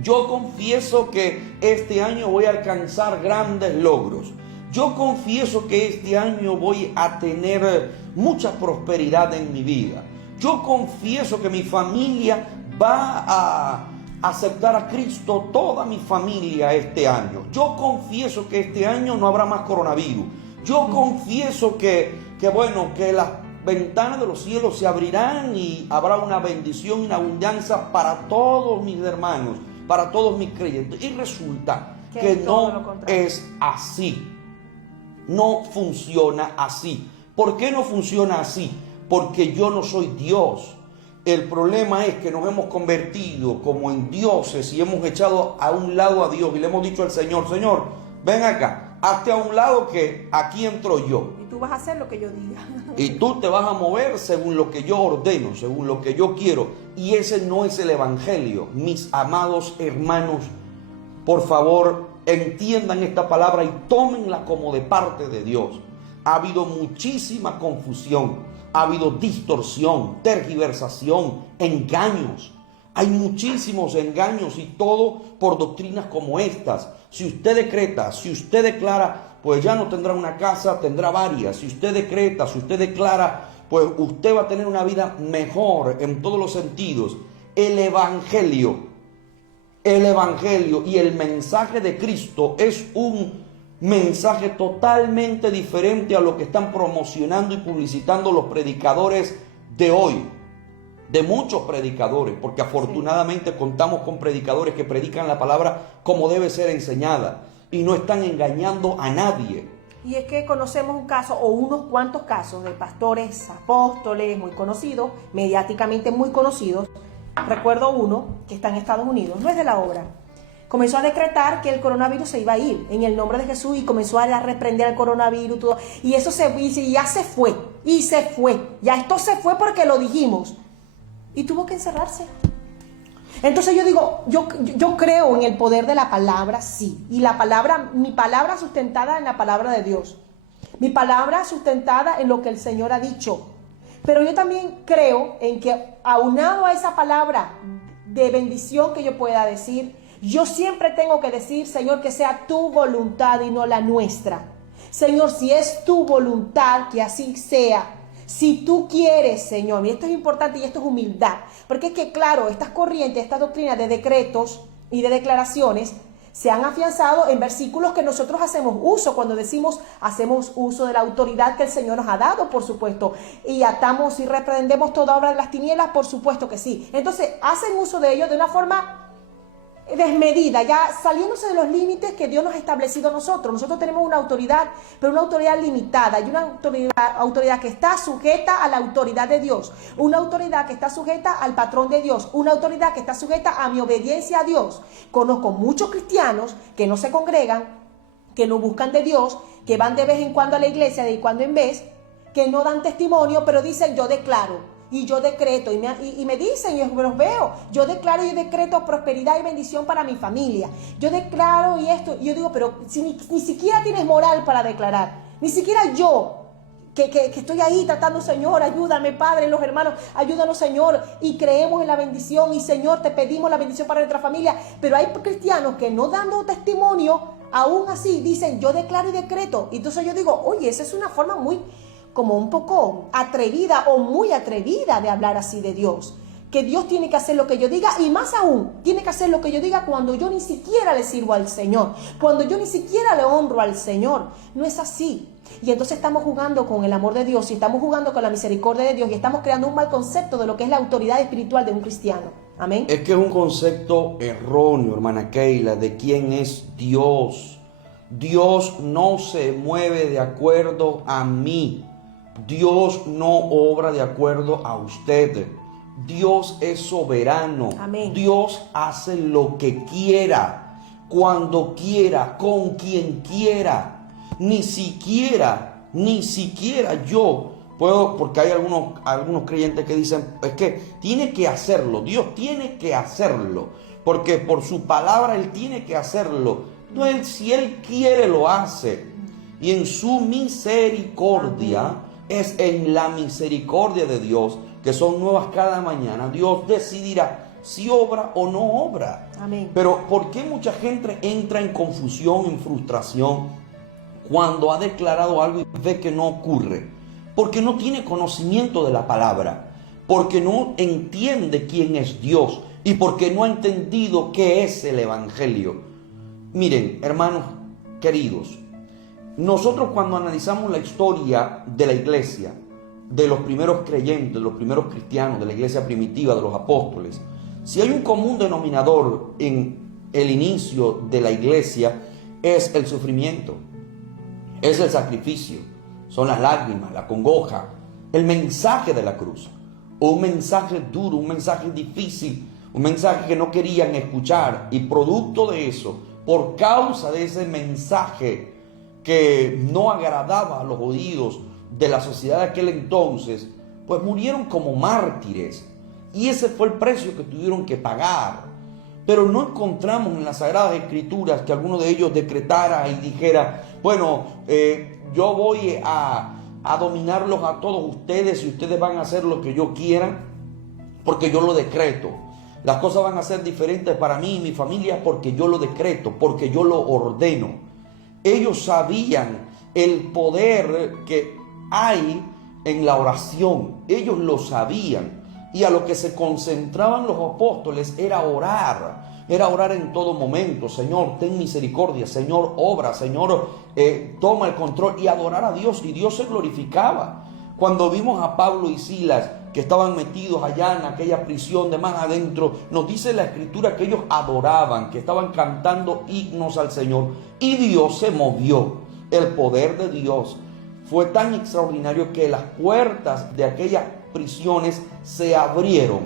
Yo confieso que este año voy a alcanzar grandes logros. Yo confieso que este año voy a tener mucha prosperidad en mi vida. Yo confieso que mi familia va a aceptar a Cristo, toda mi familia este año. Yo confieso que este año no habrá más coronavirus. Yo confieso que ventanas de los cielos se abrirán y habrá una bendición y una abundancia para todos mis hermanos, para todos mis creyentes. Y resulta que no es así. No funciona así. ¿Por qué no funciona así? Porque yo no soy Dios. El problema es que nos hemos convertido como en dioses y hemos echado a un lado a Dios y le hemos dicho al Señor: Señor, ven acá, hazte a un lado que aquí entro yo. Y tú vas a hacer lo que yo diga. Y tú te vas a mover según lo que yo ordeno, según lo que yo quiero. Y ese no es el evangelio. Mis amados hermanos, por favor, entiendan esta palabra y tómenla como de parte de Dios. Ha habido muchísima confusión. Ha habido distorsión, tergiversación, engaños. Hay muchísimos engaños y todo por doctrinas como estas. Si usted decreta, si usted declara, pues ya no tendrá una casa, tendrá varias. Si usted decreta, si usted declara, pues usted va a tener una vida mejor en todos los sentidos. El Evangelio y el mensaje de Cristo es un mensaje totalmente diferente a lo que están promocionando y publicitando los predicadores de hoy, de muchos predicadores, porque afortunadamente contamos con predicadores que predican la palabra como debe ser enseñada y no están engañando a nadie. Y es que conocemos un caso o unos cuantos casos de pastores, apóstoles muy conocidos, mediáticamente muy conocidos. Recuerdo uno que está en Estados Unidos, no es de la obra. Comenzó a decretar que el coronavirus se iba a ir en el nombre de Jesús y comenzó a reprender el coronavirus todo, y eso ya se fue, ya esto se fue porque lo dijimos y tuvo que encerrarse. Entonces yo digo, yo creo en el poder de la palabra, sí, y mi palabra sustentada en la palabra de Dios, mi palabra sustentada en lo que el Señor ha dicho, pero yo también creo en que aunado a esa palabra de bendición que yo pueda decir, yo siempre tengo que decir: Señor, que sea tu voluntad y no la nuestra. Señor, si es tu voluntad, que así sea. Si tú quieres, Señor, y esto es importante y esto es humildad, porque es que claro, estas corrientes, estas doctrinas de decretos y de declaraciones se han afianzado en versículos que nosotros hacemos uso cuando decimos hacemos uso de la autoridad que el Señor nos ha dado, por supuesto, y atamos y reprendemos toda obra de las tinieblas, por supuesto que sí. Entonces hacen uso de ello de una forma desmedida, ya saliéndose de los límites que Dios nos ha establecido a nosotros. Nosotros tenemos una autoridad, pero una autoridad limitada, y una autoridad que está sujeta a la autoridad de Dios, una autoridad que está sujeta al patrón de Dios, una autoridad que está sujeta a mi obediencia a Dios. Conozco muchos cristianos que no se congregan, que no buscan de Dios, que van de vez en cuando a la iglesia, de cuando en vez, que no dan testimonio, pero dicen: yo declaro y yo decreto, y me dicen, y yo los veo, yo declaro y decreto prosperidad y bendición para mi familia, yo declaro y esto, y yo digo, pero si ni siquiera tienes moral para declarar, ni siquiera yo, que estoy ahí tratando: Señor, ayúdame, Padre, los hermanos, ayúdanos, Señor, y creemos en la bendición, y Señor, te pedimos la bendición para nuestra familia, pero hay cristianos que no dando testimonio, aún así dicen: yo declaro y decreto. Y entonces yo digo: oye, esa es una forma muy, como un poco atrevida o muy atrevida de hablar así de Dios, que Dios tiene que hacer lo que yo diga, y más aún, tiene que hacer lo que yo diga cuando yo ni siquiera le sirvo al Señor, cuando yo ni siquiera le honro al Señor. No es así. Y entonces estamos jugando con el amor de Dios y estamos jugando con la misericordia de Dios y estamos creando un mal concepto de lo que es la autoridad espiritual de un cristiano. Amén. Es que es un concepto erróneo, hermana Keila, de quién es Dios. Dios no se mueve de acuerdo a mí. Dios no obra de acuerdo a usted. Dios es soberano. Amén. Dios hace lo que quiera, cuando quiera, con quien quiera. Ni siquiera yo puedo, porque hay algunos creyentes que dicen: es que tiene que hacerlo, Dios tiene que hacerlo, porque por su palabra Él tiene que hacerlo. Entonces, si Él quiere, lo hace. Y en su misericordia, es en la misericordia de Dios, que son nuevas cada mañana, Dios decidirá si obra o no obra. Amén. Pero ¿por qué mucha gente entra en confusión, en frustración, cuando ha declarado algo y ve que no ocurre? Porque no tiene conocimiento de la palabra, porque no entiende quién es Dios y porque no ha entendido qué es el Evangelio. Miren, hermanos queridos, nosotros cuando analizamos la historia de la iglesia, de los primeros creyentes, de los primeros cristianos, de la iglesia primitiva, de los apóstoles, si hay un común denominador en el inicio de la iglesia, es el sufrimiento, es el sacrificio, son las lágrimas, la congoja, el mensaje de la cruz. Un mensaje duro, un mensaje difícil, un mensaje que no querían escuchar, y producto de eso, por causa de ese mensaje que no agradaba a los oídos de la sociedad de aquel entonces, pues murieron como mártires, y ese fue el precio que tuvieron que pagar. Pero no encontramos en las Sagradas Escrituras que alguno de ellos decretara y dijera, bueno, yo voy a dominarlos a todos ustedes y ustedes van a hacer lo que yo quiera, porque yo lo decreto. Las cosas van a ser diferentes para mí y mi familia porque yo lo decreto, porque yo lo ordeno. Ellos sabían el poder que hay en la oración. Ellos lo sabían. Y a lo que se concentraban los apóstoles era orar en todo momento. Señor, ten misericordia, Señor, obra, Señor, toma el control, y adorar a Dios, y Dios se glorificaba. Cuando vimos a Pablo y Silas que estaban metidos allá en aquella prisión de más adentro, nos dice la Escritura que ellos adoraban, que estaban cantando himnos al Señor, y Dios se movió. El poder de Dios fue tan extraordinario que las puertas de aquellas prisiones se abrieron.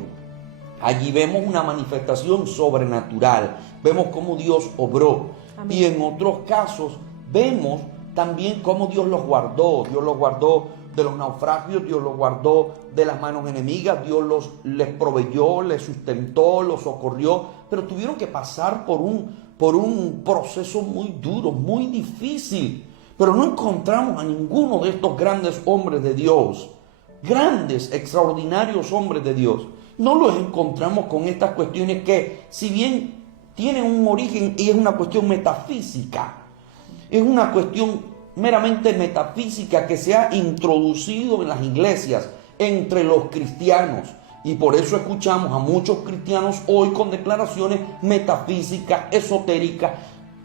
Allí vemos una manifestación sobrenatural, vemos cómo Dios obró. Amén. Y en otros casos vemos también cómo Dios los guardó. Dios los guardó de los naufragios, Dios los guardó de las manos enemigas, Dios les proveyó, les sustentó, los socorrió, pero tuvieron que pasar por un proceso muy duro, muy difícil. Pero no encontramos a ninguno de estos grandes hombres de Dios, grandes, extraordinarios hombres de Dios. No los encontramos con estas cuestiones que, si bien tienen un origen y es una cuestión metafísica, es una cuestión meramente metafísica que se ha introducido en las iglesias entre los cristianos. Y por eso escuchamos a muchos cristianos hoy con declaraciones metafísicas, esotéricas,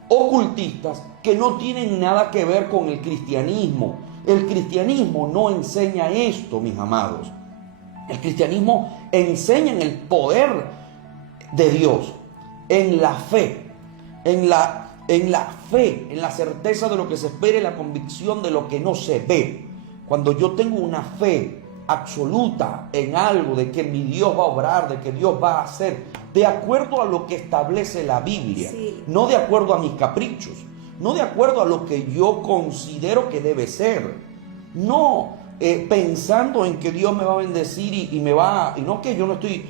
ocultistas, que no tienen nada que ver con el cristianismo. El cristianismo no enseña esto, mis amados. El cristianismo enseña en el poder de Dios, en la fe, en la certeza de lo que se espera y la convicción de lo que no se ve. Cuando yo tengo una fe absoluta en algo, de que mi Dios va a obrar, de que Dios va a hacer, de acuerdo a lo que establece la Biblia, sí, no de acuerdo a mis caprichos, no de acuerdo a lo que yo considero que debe ser, no pensando en que Dios me va a bendecir y no que yo no estoy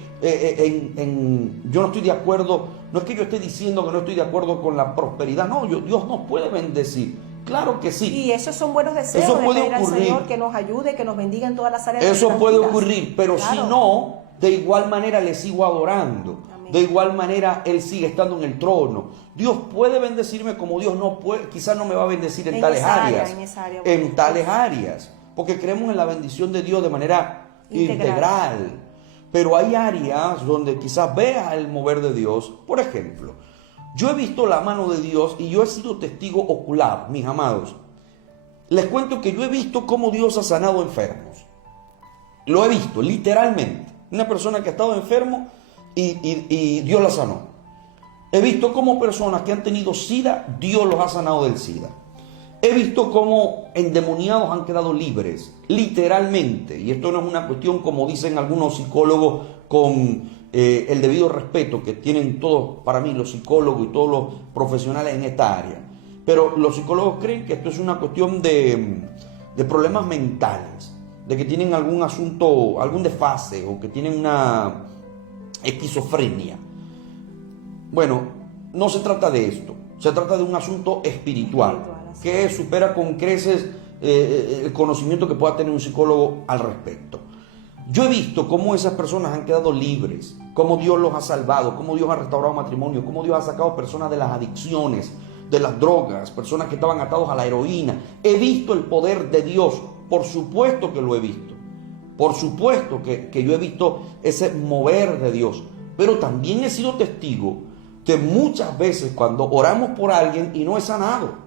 yo no estoy de acuerdo, no es que yo esté diciendo que no estoy de acuerdo con la prosperidad, no, Dios nos puede bendecir, claro que sí. Y esos son buenos deseos, eso de puede pedir ocurrir, al Señor que nos ayude, que nos bendiga en todas las áreas de eso nuestras puede vidas. ocurrir, pero claro, si no, de igual manera le sigo adorando. Amén. De igual manera Él sigue estando en el trono. Dios puede bendecirme como Dios no puede, quizás no me va a bendecir en tales áreas, en tales áreas, porque creemos en la bendición de Dios de manera integral. Pero hay áreas donde quizás veas el mover de Dios. Por ejemplo, yo he visto la mano de Dios y yo he sido testigo ocular, mis amados. Les cuento que yo he visto cómo Dios ha sanado enfermos. Lo he visto, literalmente. Una persona que ha estado enfermo y Dios la sanó. He visto cómo personas que han tenido SIDA, Dios los ha sanado del SIDA. He visto cómo endemoniados han quedado libres, literalmente. Y esto no es una cuestión, como dicen algunos psicólogos, con el debido respeto que tienen todos, para mí, los psicólogos y todos los profesionales en esta área. Pero los psicólogos creen que esto es una cuestión de problemas mentales, de que tienen algún asunto, algún desfase o que tienen una esquizofrenia. Bueno, no se trata de esto, se trata de un asunto espiritual que supera con creces el conocimiento que pueda tener un psicólogo al respecto. Yo he visto cómo esas personas han quedado libres, cómo Dios los ha salvado, cómo Dios ha restaurado matrimonio, cómo Dios ha sacado personas de las adicciones, de las drogas, personas que estaban atados a la heroína. He visto el poder de Dios, por supuesto que lo he visto, por supuesto que yo he visto ese mover de Dios, pero también he sido testigo de muchas veces cuando oramos por alguien y no es sanado,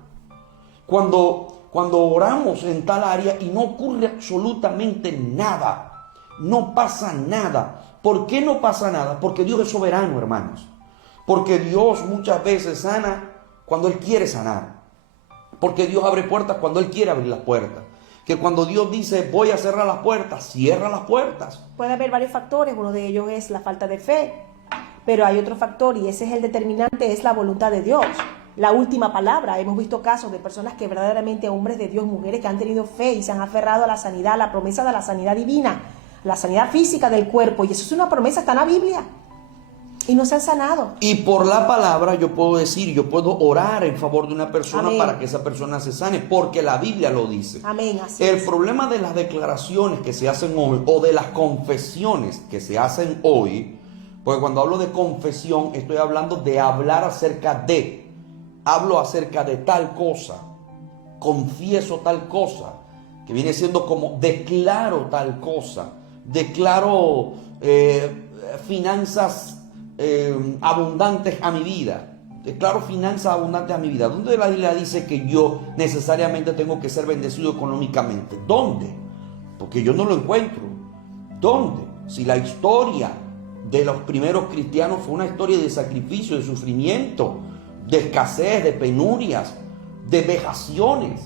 cuando cuando oramos en tal área y no ocurre absolutamente nada, no pasa nada. ¿Por qué no pasa nada? Porque Dios es soberano, hermanos. Porque Dios muchas veces sana cuando Él quiere sanar. Porque Dios abre puertas cuando Él quiere abrir las puertas. Que cuando Dios dice voy a cerrar las puertas, cierra las puertas. Puede haber varios factores, uno de ellos es la falta de fe, pero hay otro factor y ese es el determinante, es la voluntad de Dios. La última palabra. Hemos visto casos de personas que verdaderamente, hombres de Dios, mujeres que han tenido fe y se han aferrado a la sanidad, a la promesa de la sanidad divina, la sanidad física del cuerpo, y eso es una promesa, está en la Biblia, y no se han sanado. Y por la palabra yo puedo decir, yo puedo orar en favor de una persona. Amén. Para que esa persona se sane, porque la Biblia lo dice. Amén. Así El es. problema de las declaraciones que se hacen hoy, o de las confesiones que se hacen hoy, porque cuando hablo de confesión estoy hablando de hablar acerca de, hablo acerca de tal cosa, confieso tal cosa, que viene siendo como declaro tal cosa, declaro finanzas abundantes a mi vida, declaro finanzas abundantes a mi vida. ¿Dónde la Biblia dice que yo necesariamente tengo que ser bendecido económicamente? ¿Dónde? Porque yo no lo encuentro. ¿Dónde? Si la historia de los primeros cristianos fue una historia de sacrificio, de sufrimiento, de escasez, de penurias, de vejaciones.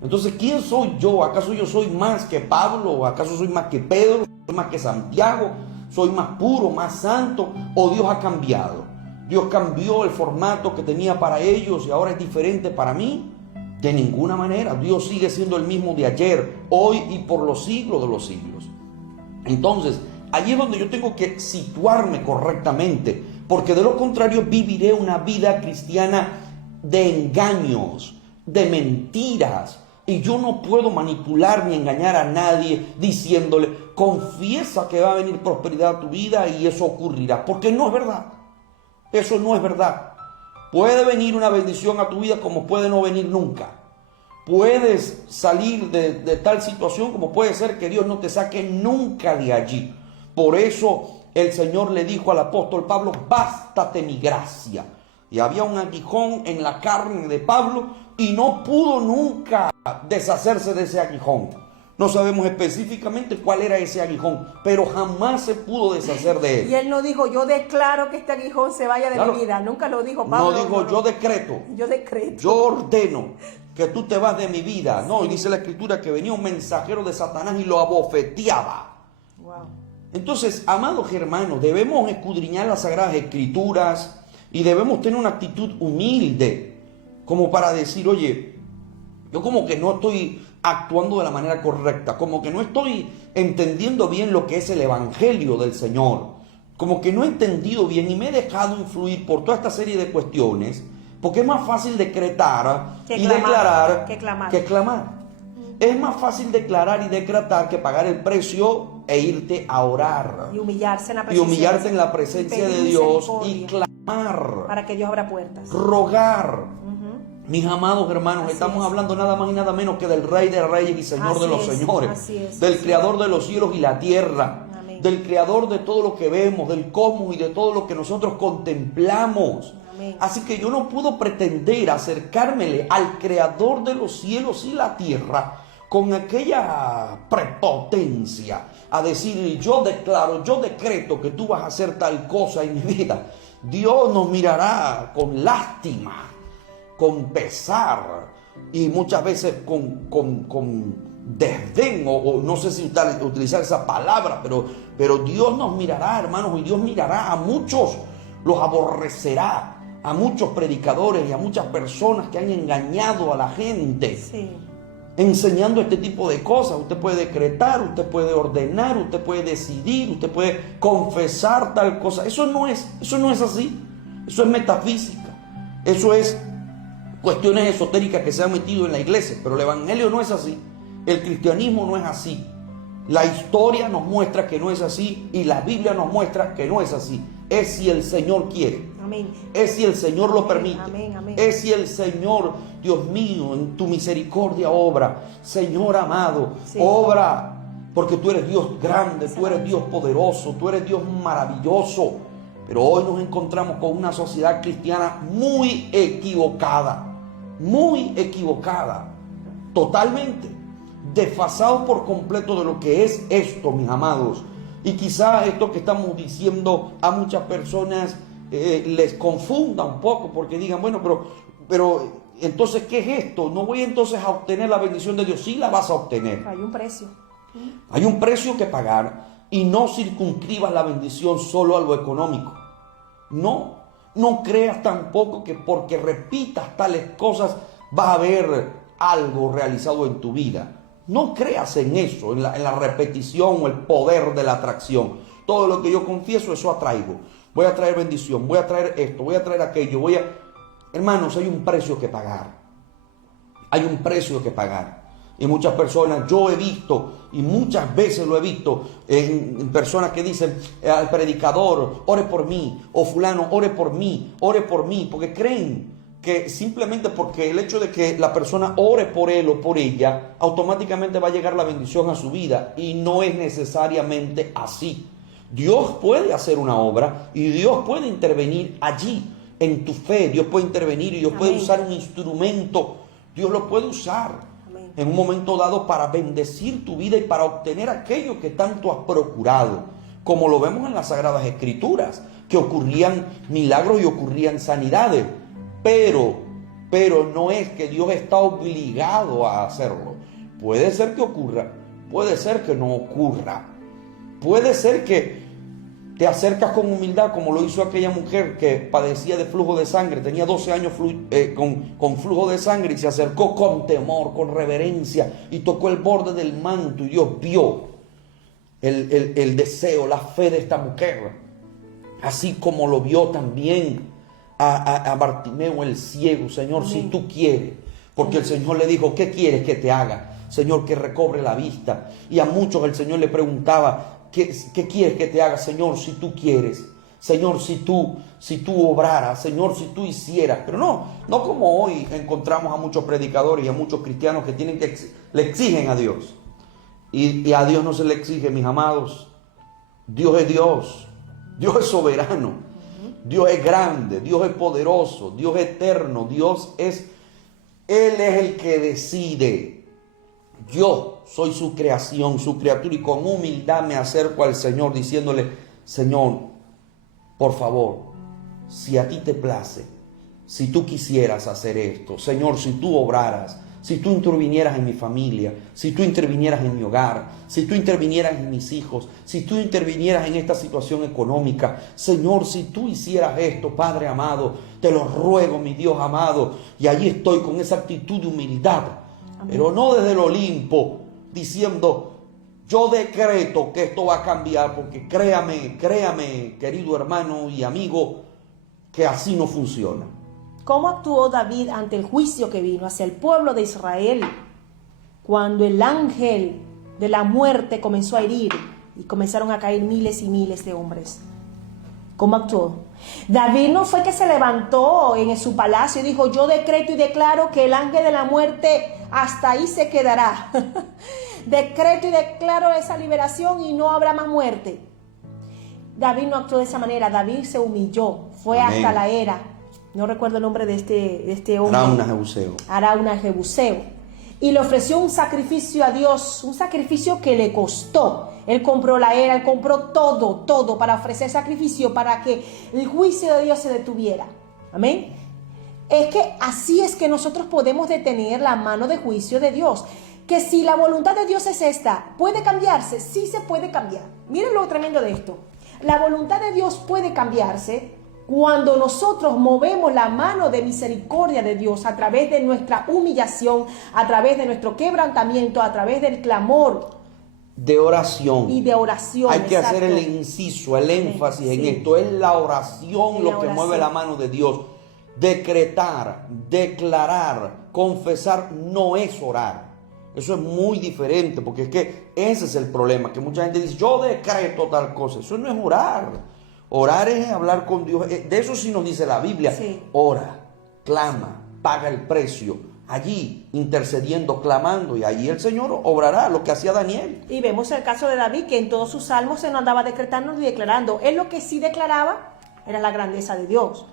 Entonces, ¿quién soy yo? ¿Acaso yo soy más que Pablo? ¿O acaso soy más que Pedro? ¿Soy más que Santiago? ¿Soy más puro, más santo? ¿O Dios ha cambiado? ¿Dios cambió el formato que tenía para ellos y ahora es diferente para mí? De ninguna manera. Dios sigue siendo el mismo de ayer, hoy y por los siglos de los siglos. Entonces, allí es donde yo tengo que situarme correctamente, porque de lo contrario viviré una vida cristiana de engaños, de mentiras. Y yo no puedo manipular ni engañar a nadie diciéndole, confiesa que va a venir prosperidad a tu vida y eso ocurrirá. Porque no es verdad. Eso no es verdad. Puede venir una bendición a tu vida como puede no venir nunca. Puedes salir de tal situación como puede ser que Dios no te saque nunca de allí. Por eso el Señor le dijo al apóstol Pablo, bástate mi gracia. Y había un aguijón en la carne de Pablo y no pudo nunca deshacerse de ese aguijón. No sabemos específicamente cuál era ese aguijón, pero jamás se pudo deshacer de él. Y él no dijo, yo declaro que este aguijón se vaya de mi vida. Nunca lo dijo Pablo. No dijo, yo decreto. Yo decreto. Yo ordeno que tú te vas de mi vida. Sí. No, y dice la Escritura que venía un mensajero de Satanás y lo abofeteaba. Wow. Entonces, amados hermanos, debemos escudriñar las Sagradas Escrituras y debemos tener una actitud humilde, como para decir, oye, yo como que no estoy actuando de la manera correcta, como que no estoy entendiendo bien lo que es el Evangelio del Señor, como que no he entendido bien y me he dejado influir por toda esta serie de cuestiones, porque es más fácil decretar y declarar que clamar. Es más fácil declarar y decretar que pagar el precio e irte a orar. Y humillarse en la presencia de Dios y clamar. Para que Dios abra puertas. Rogar. Mis amados hermanos, estamos hablando nada más y nada menos que del Rey de Reyes y Señor de los Señores, del Creador de los cielos y la tierra, del Creador de todo lo que vemos, del cosmos y de todo lo que nosotros contemplamos. Así que yo no puedo pretender acercármele al Creador de los cielos y la tierra con aquella prepotencia, a decir, yo declaro, yo decreto que tú vas a hacer tal cosa en mi vida. Dios nos mirará con lástima, con pesar y muchas veces con desdén, o no sé si utilizar esa palabra, pero Dios nos mirará, hermanos, y Dios mirará a muchos, los aborrecerá, a muchos predicadores y a muchas personas que han engañado a la gente, enseñando este tipo de cosas. Usted puede decretar, usted puede ordenar, usted puede decidir, usted puede confesar tal cosa. Eso no es así, eso es metafísica, eso es cuestiones esotéricas que se han metido en la iglesia, pero el evangelio no es así, el cristianismo no es así, la historia nos muestra que no es así y la Biblia nos muestra que no es así. Es si el Señor quiere, amén. Es si el Señor lo permite, amén, amén. Es si el Señor, Dios mío, en tu misericordia obra, Señor amado, obra, porque tú eres Dios grande, tú eres Dios poderoso, tú eres Dios maravilloso. Pero hoy nos encontramos con una sociedad cristiana muy equivocada, totalmente desfasados por completo de lo que es esto, mis amados. Y quizá esto que estamos diciendo a muchas personas les confunda un poco, porque digan, bueno, pero entonces, ¿qué es esto? No voy entonces a obtener la bendición de Dios. Sí la vas a obtener. Hay un precio. Hay un precio que pagar, y no circunscribas la bendición solo a lo económico. No creas tampoco que porque repitas tales cosas vas a ver algo realizado en tu vida. No creas en eso, en la repetición o el poder de la atracción. Todo lo que yo confieso, eso atraigo. Voy a traer bendición, voy a traer esto, voy a traer aquello, Hermanos, hay un precio que pagar. Hay un precio que pagar. Y muchas personas, yo he visto, y muchas veces lo he visto, en personas que dicen al predicador, ore por mí, o fulano, ore por mí, porque creen que simplemente porque el hecho de que la persona ore por él o por ella, automáticamente va a llegar la bendición a su vida, y no es necesariamente así. Dios puede hacer una obra y Dios puede intervenir allí en tu fe. Dios puede intervenir y Dios puede usar un instrumento. Dios lo puede usar en un momento dado para bendecir tu vida y para obtener aquello que tanto has procurado. Como lo vemos en las Sagradas Escrituras, que ocurrían milagros y ocurrían sanidades. Pero no es que Dios está obligado a hacerlo. Puede ser que ocurra, puede ser que no ocurra. Puede ser que te acercas con humildad, como lo hizo aquella mujer que padecía de flujo de sangre, tenía 12 años con flujo de sangre, y se acercó con temor, con reverencia, y tocó el borde del manto, y Dios vio el deseo, la fe de esta mujer, así como lo vio también a Bartimeo el ciego. Señor, si tú quieres, porque el Señor le dijo, ¿qué quieres que te haga? Señor, que recobre la vista. Y a muchos el Señor le preguntaba, ¿qué quieres que te haga? Señor, si tú quieres. Señor, si tú obraras. Señor, si tú hicieras. Pero no como hoy encontramos a muchos predicadores y a muchos cristianos que le exigen a Dios. Y a Dios no se le exige, mis amados. Dios es Dios. Dios es soberano. Dios es grande. Dios es poderoso. Dios es eterno. Él es el que decide. Yo soy su creación, su criatura, y con humildad me acerco al Señor diciéndole, Señor, por favor, si a ti te place, si tú quisieras hacer esto, Señor, si tú obraras, si tú intervinieras en mi familia, si tú intervinieras en mi hogar, si tú intervinieras en mis hijos, si tú intervinieras en esta situación económica, Señor, si tú hicieras esto, Padre amado, te lo ruego, mi Dios amado, y allí estoy con esa actitud de humildad. Pero no desde el Olimpo, diciendo, yo decreto que esto va a cambiar, porque créame, querido hermano y amigo, que así no funciona. ¿Cómo actuó David ante el juicio que vino hacia el pueblo de Israel cuando el ángel de la muerte comenzó a herir y comenzaron a caer miles y miles de hombres? ¿Cómo actuó? David no fue que se levantó en su palacio y dijo, yo decreto y declaro que el ángel de la muerte hasta ahí se quedará. Decreto y declaro esa liberación y no habrá más muerte. David no actuó de esa manera. David se humilló, fue hasta la era, no recuerdo el nombre de este hombre, Arauna Jebuseo, y le ofreció un sacrificio a Dios, un sacrificio que le costó. Él compró la era, él compró todo para ofrecer sacrificio, para que el juicio de Dios se detuviera. Amén. Es que así es que nosotros podemos detener la mano de juicio de Dios. Que si la voluntad de Dios es esta, ¿puede cambiarse? Sí se puede cambiar. Miren lo tremendo de esto. La voluntad de Dios puede cambiarse cuando nosotros movemos la mano de misericordia de Dios a través de nuestra humillación, a través de nuestro quebrantamiento, a través del clamor. De oración. Y de oración. Hay que hacer el inciso, el énfasis en esto. Es la oración lo que mueve la mano de Dios. Decretar, declarar, confesar no es orar. Eso es muy diferente, porque es que ese es el problema, que mucha gente dice, yo decreto tal cosa. Eso no es orar. Orar es hablar con Dios. De eso sí nos dice la Biblia. Sí. Ora, clama, paga el precio. Allí intercediendo, clamando, y allí el Señor obrará lo que hacía Daniel. Y vemos el caso de David, que en todos sus salmos se no andaba decretando ni declarando. Él lo que sí declaraba era la grandeza de Dios.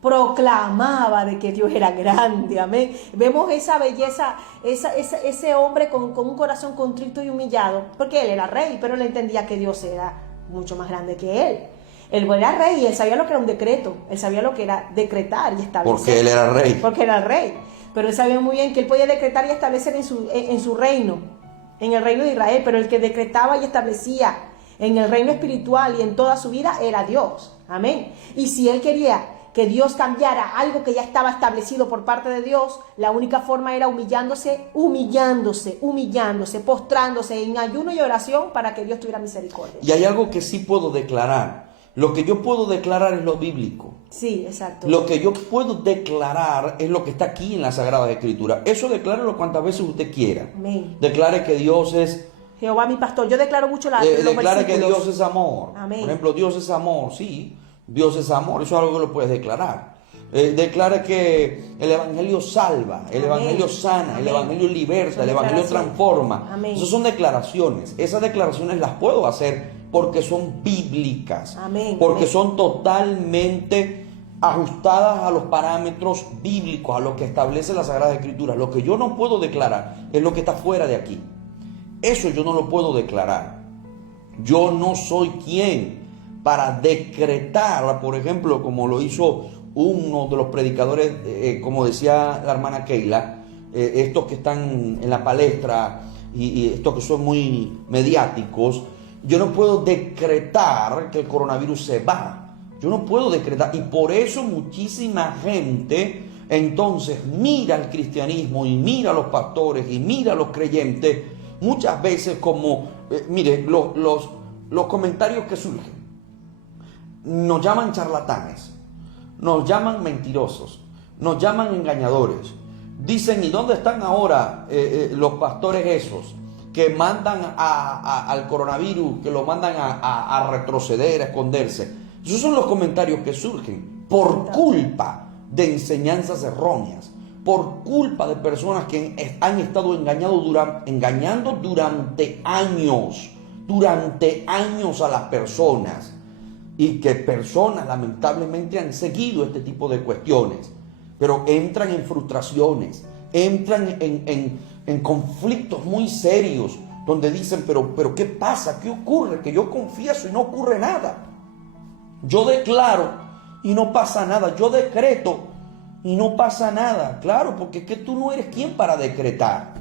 proclamaba de que Dios era grande, amén. Vemos esa belleza, ese hombre con un corazón contrito y humillado, porque él era rey, pero él entendía que Dios era mucho más grande que él. Él era rey y él sabía lo que era un decreto, él sabía lo que era decretar y establecer. Porque él era rey. Porque era el rey, pero él sabía muy bien que él podía decretar y establecer en su reino, en el reino de Israel, pero el que decretaba y establecía en el reino espiritual y en toda su vida era Dios, amén. Y si él quería que Dios cambiara algo que ya estaba establecido por parte de Dios, la única forma era humillándose, postrándose en ayuno y oración para que Dios tuviera misericordia. Y hay algo que sí puedo declarar. Lo que yo puedo declarar es lo bíblico. Sí, exacto. Lo que yo puedo declarar es lo que está aquí en la Sagrada Escritura. Eso declárelo cuantas veces usted quiera. Amén. Declare que Dios es Jehová mi pastor. Yo declaro mucho los declara versículos. que Dios es amor. Amén. Por ejemplo, Dios es amor, sí. Dios es amor, eso es algo que lo puedes declarar. Declara que el Evangelio salva, el Amén. Evangelio sana, Amén. el Evangelio liberta, el Evangelio transforma. Amén. Esas son declaraciones. Esas declaraciones las puedo hacer porque son bíblicas. Amén. Porque Amén. son totalmente ajustadas a los parámetros bíblicos, a lo que establece la Sagrada Escritura. Lo que yo no puedo declarar es lo que está fuera de aquí. Eso yo no lo puedo declarar. Yo no soy quien para decretar, por ejemplo, como lo hizo uno de los predicadores, como decía la hermana Keila, estos que están en la palestra y estos que son muy mediáticos. Yo no puedo decretar que el coronavirus se va. Yo no puedo decretar. Y por eso muchísima gente entonces mira al cristianismo y mira a los pastores y mira a los creyentes muchas veces como, mire, los comentarios que surgen. Nos llaman charlatanes, nos llaman mentirosos, nos llaman engañadores. Dicen, ¿y dónde están ahora los pastores esos que mandan al coronavirus, que lo mandan a retroceder, a esconderse? Esos son los comentarios que surgen por culpa de enseñanzas erróneas, por culpa de personas que han estado engañando durante años a las personas. Y que personas lamentablemente han seguido este tipo de cuestiones, pero entran en frustraciones, entran en conflictos muy serios, donde dicen, pero ¿qué pasa? ¿Qué ocurre? Que yo confieso y no ocurre nada. Yo declaro y no pasa nada. Yo decreto y no pasa nada. Claro, porque es que tú no eres quien para decretar.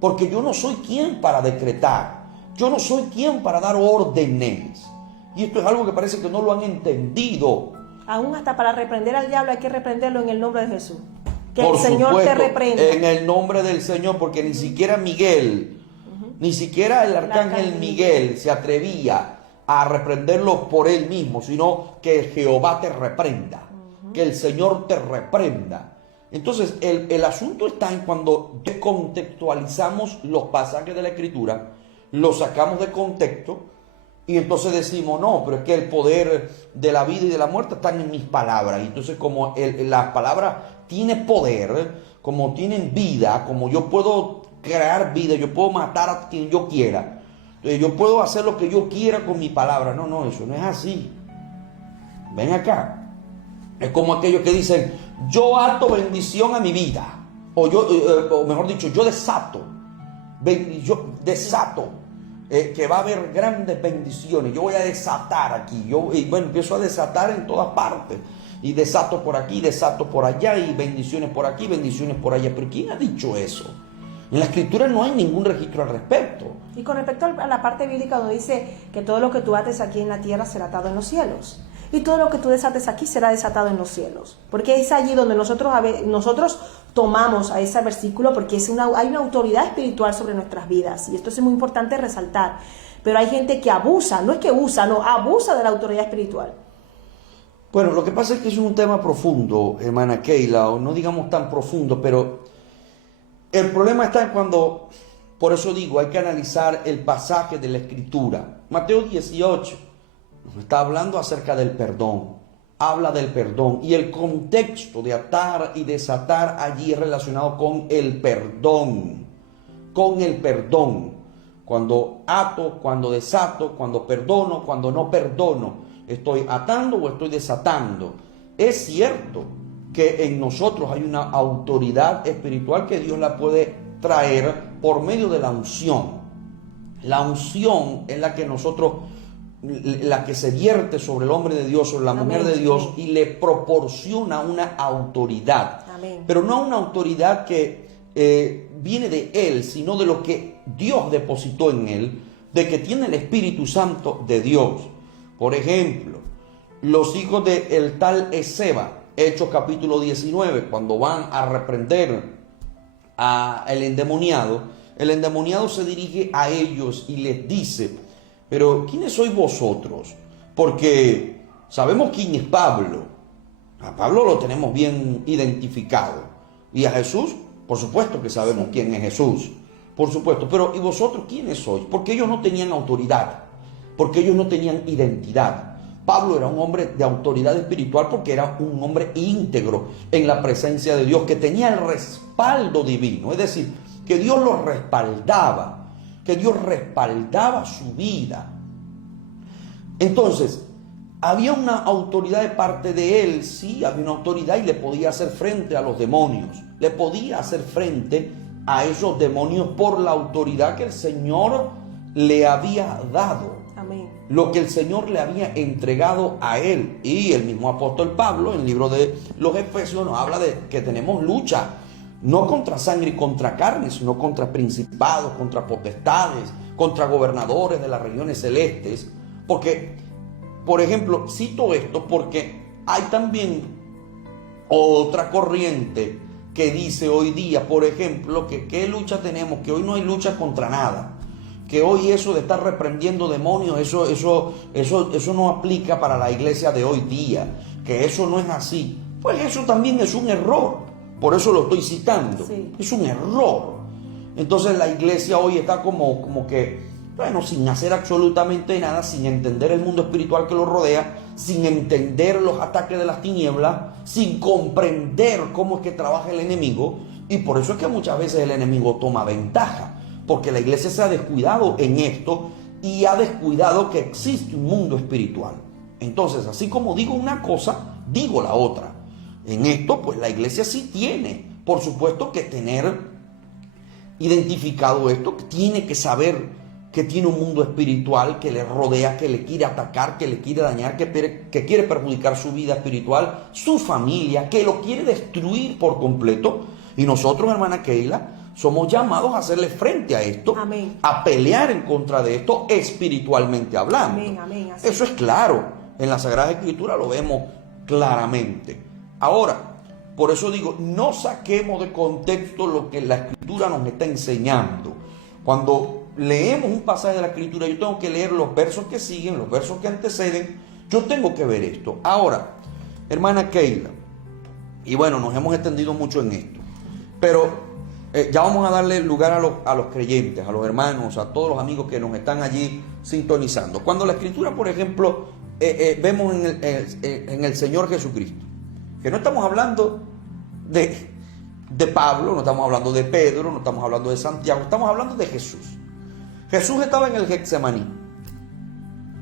Porque yo no soy quien para decretar. Yo no soy quien para dar órdenes. Y esto es algo que parece que no lo han entendido. Aún hasta para reprender al diablo hay que reprenderlo en el nombre de Jesús. Que Por el Señor supuesto, te reprenda. en el nombre del Señor, porque ni siquiera Miguel, ni siquiera el arcángel Miguel se atrevía a reprenderlo por él mismo, sino que Jehová te reprenda, que el Señor te reprenda. Entonces, el asunto está en cuando descontextualizamos los pasajes de la Escritura, los sacamos de contexto. Y entonces decimos, no, pero es que el poder de la vida y de la muerte están en mis palabras. Y entonces como las palabras tienen poder, como tienen vida, como yo puedo crear vida, yo puedo matar a quien yo quiera. Entonces yo puedo hacer lo que yo quiera con mi palabra. No, eso no es así. Ven acá. Es como aquellos que dicen, yo ato bendición a mi vida. O mejor dicho, yo desato. Que va a haber grandes bendiciones. Yo voy a desatar aquí. Y bueno, empiezo a desatar en todas partes. Y desato por aquí, desato por allá. Y bendiciones por aquí, bendiciones por allá. Pero ¿quién ha dicho eso? En la Escritura no hay ningún registro al respecto. Y con respecto a la parte bíblica donde dice que todo lo que tú ates aquí en la tierra será atado en los cielos. Y todo lo que tú desates aquí será desatado en los cielos. Porque es allí donde nosotros tomamos a ese versículo, porque hay una autoridad espiritual sobre nuestras vidas. Y esto es muy importante resaltar. Pero hay gente que abusa, no es que usa, no, abusa de la autoridad espiritual. Bueno, lo que pasa es que es un tema profundo, hermana Keila, o no digamos tan profundo, pero el problema está en cuando, por eso digo, hay que analizar el pasaje de la Escritura. Mateo 18 nos está hablando acerca del perdón, habla del perdón, y el contexto de atar y desatar allí es relacionado con el perdón, cuando ato, cuando desato, cuando perdono, cuando no perdono, estoy atando o estoy desatando. Es cierto que en nosotros hay una autoridad espiritual que Dios la puede traer por medio de la unción. La unción es la que se vierte sobre el hombre de Dios, sobre la mujer de Dios, y le proporciona una autoridad. Amén. Pero no una autoridad que viene de él, sino de lo que Dios depositó en él, de que tiene el Espíritu Santo de Dios. Por ejemplo, los hijos de el tal Esceva, Hechos capítulo 19, cuando van a reprender al endemoniado, el endemoniado se dirige a ellos y les dice: pero ¿quiénes sois vosotros? Porque sabemos quién es Pablo. A Pablo lo tenemos bien identificado. Y a Jesús, por supuesto que sabemos quién es Jesús. Por supuesto. Pero ¿y vosotros quiénes sois? Porque ellos no tenían autoridad. Porque ellos no tenían identidad. Pablo era un hombre de autoridad espiritual porque era un hombre íntegro en la presencia de Dios, que tenía el respaldo divino. Es decir, que Dios lo respaldaba, que Dios respaldaba su vida. Entonces, había una autoridad de parte de él, sí, había una autoridad, y le podía hacer frente a los demonios, le podía hacer frente a esos demonios por la autoridad que el Señor le había dado. Amén. Lo que el Señor le había entregado a él. Y el mismo apóstol Pablo, en el libro de los Efesios, nos habla de que tenemos lucha, no contra sangre y contra carne, sino contra principados, contra potestades, contra gobernadores de las regiones celestes. Porque, por ejemplo, cito esto porque hay también otra corriente que dice hoy día, por ejemplo, que ¿qué lucha tenemos? Que hoy no hay lucha contra nada. Que hoy eso de estar reprendiendo demonios, eso no aplica para la iglesia de hoy día. Que eso no es así. Pues eso también es un error. Por eso lo estoy citando. Sí. Es un error. Entonces la iglesia hoy está como que, bueno, sin hacer absolutamente nada, sin entender el mundo espiritual que lo rodea, sin entender los ataques de las tinieblas, sin comprender cómo es que trabaja el enemigo. Y por eso es que muchas veces el enemigo toma ventaja. Porque la iglesia se ha descuidado en esto y ha descuidado que existe un mundo espiritual. Entonces, así como digo una cosa, digo la otra. En esto, pues la iglesia sí tiene, por supuesto, que tener identificado esto, que tiene que saber que tiene un mundo espiritual que le rodea, que le quiere atacar, que le quiere dañar, que quiere perjudicar su vida espiritual, su familia, que lo quiere destruir por completo. Y nosotros, hermana Keila, somos llamados a hacerle frente a esto, amén, a pelear en contra de esto espiritualmente hablando. Amén, amén, eso es claro, en la Sagrada Escritura lo vemos claramente. Ahora, por eso digo, no saquemos de contexto lo que la Escritura nos está enseñando. Cuando leemos un pasaje de la Escritura, yo tengo que leer los versos que siguen, los versos que anteceden, yo tengo que ver esto. Ahora, hermana Keila, y bueno, nos hemos extendido mucho en esto, pero ya vamos a darle lugar a los creyentes, a los hermanos, a todos los amigos que nos están allí sintonizando. Cuando la Escritura, por ejemplo, vemos en el Señor Jesucristo, que no estamos hablando de Pablo, no estamos hablando de Pedro, no estamos hablando de Santiago, estamos hablando de Jesús. Jesús estaba en el Getsemaní.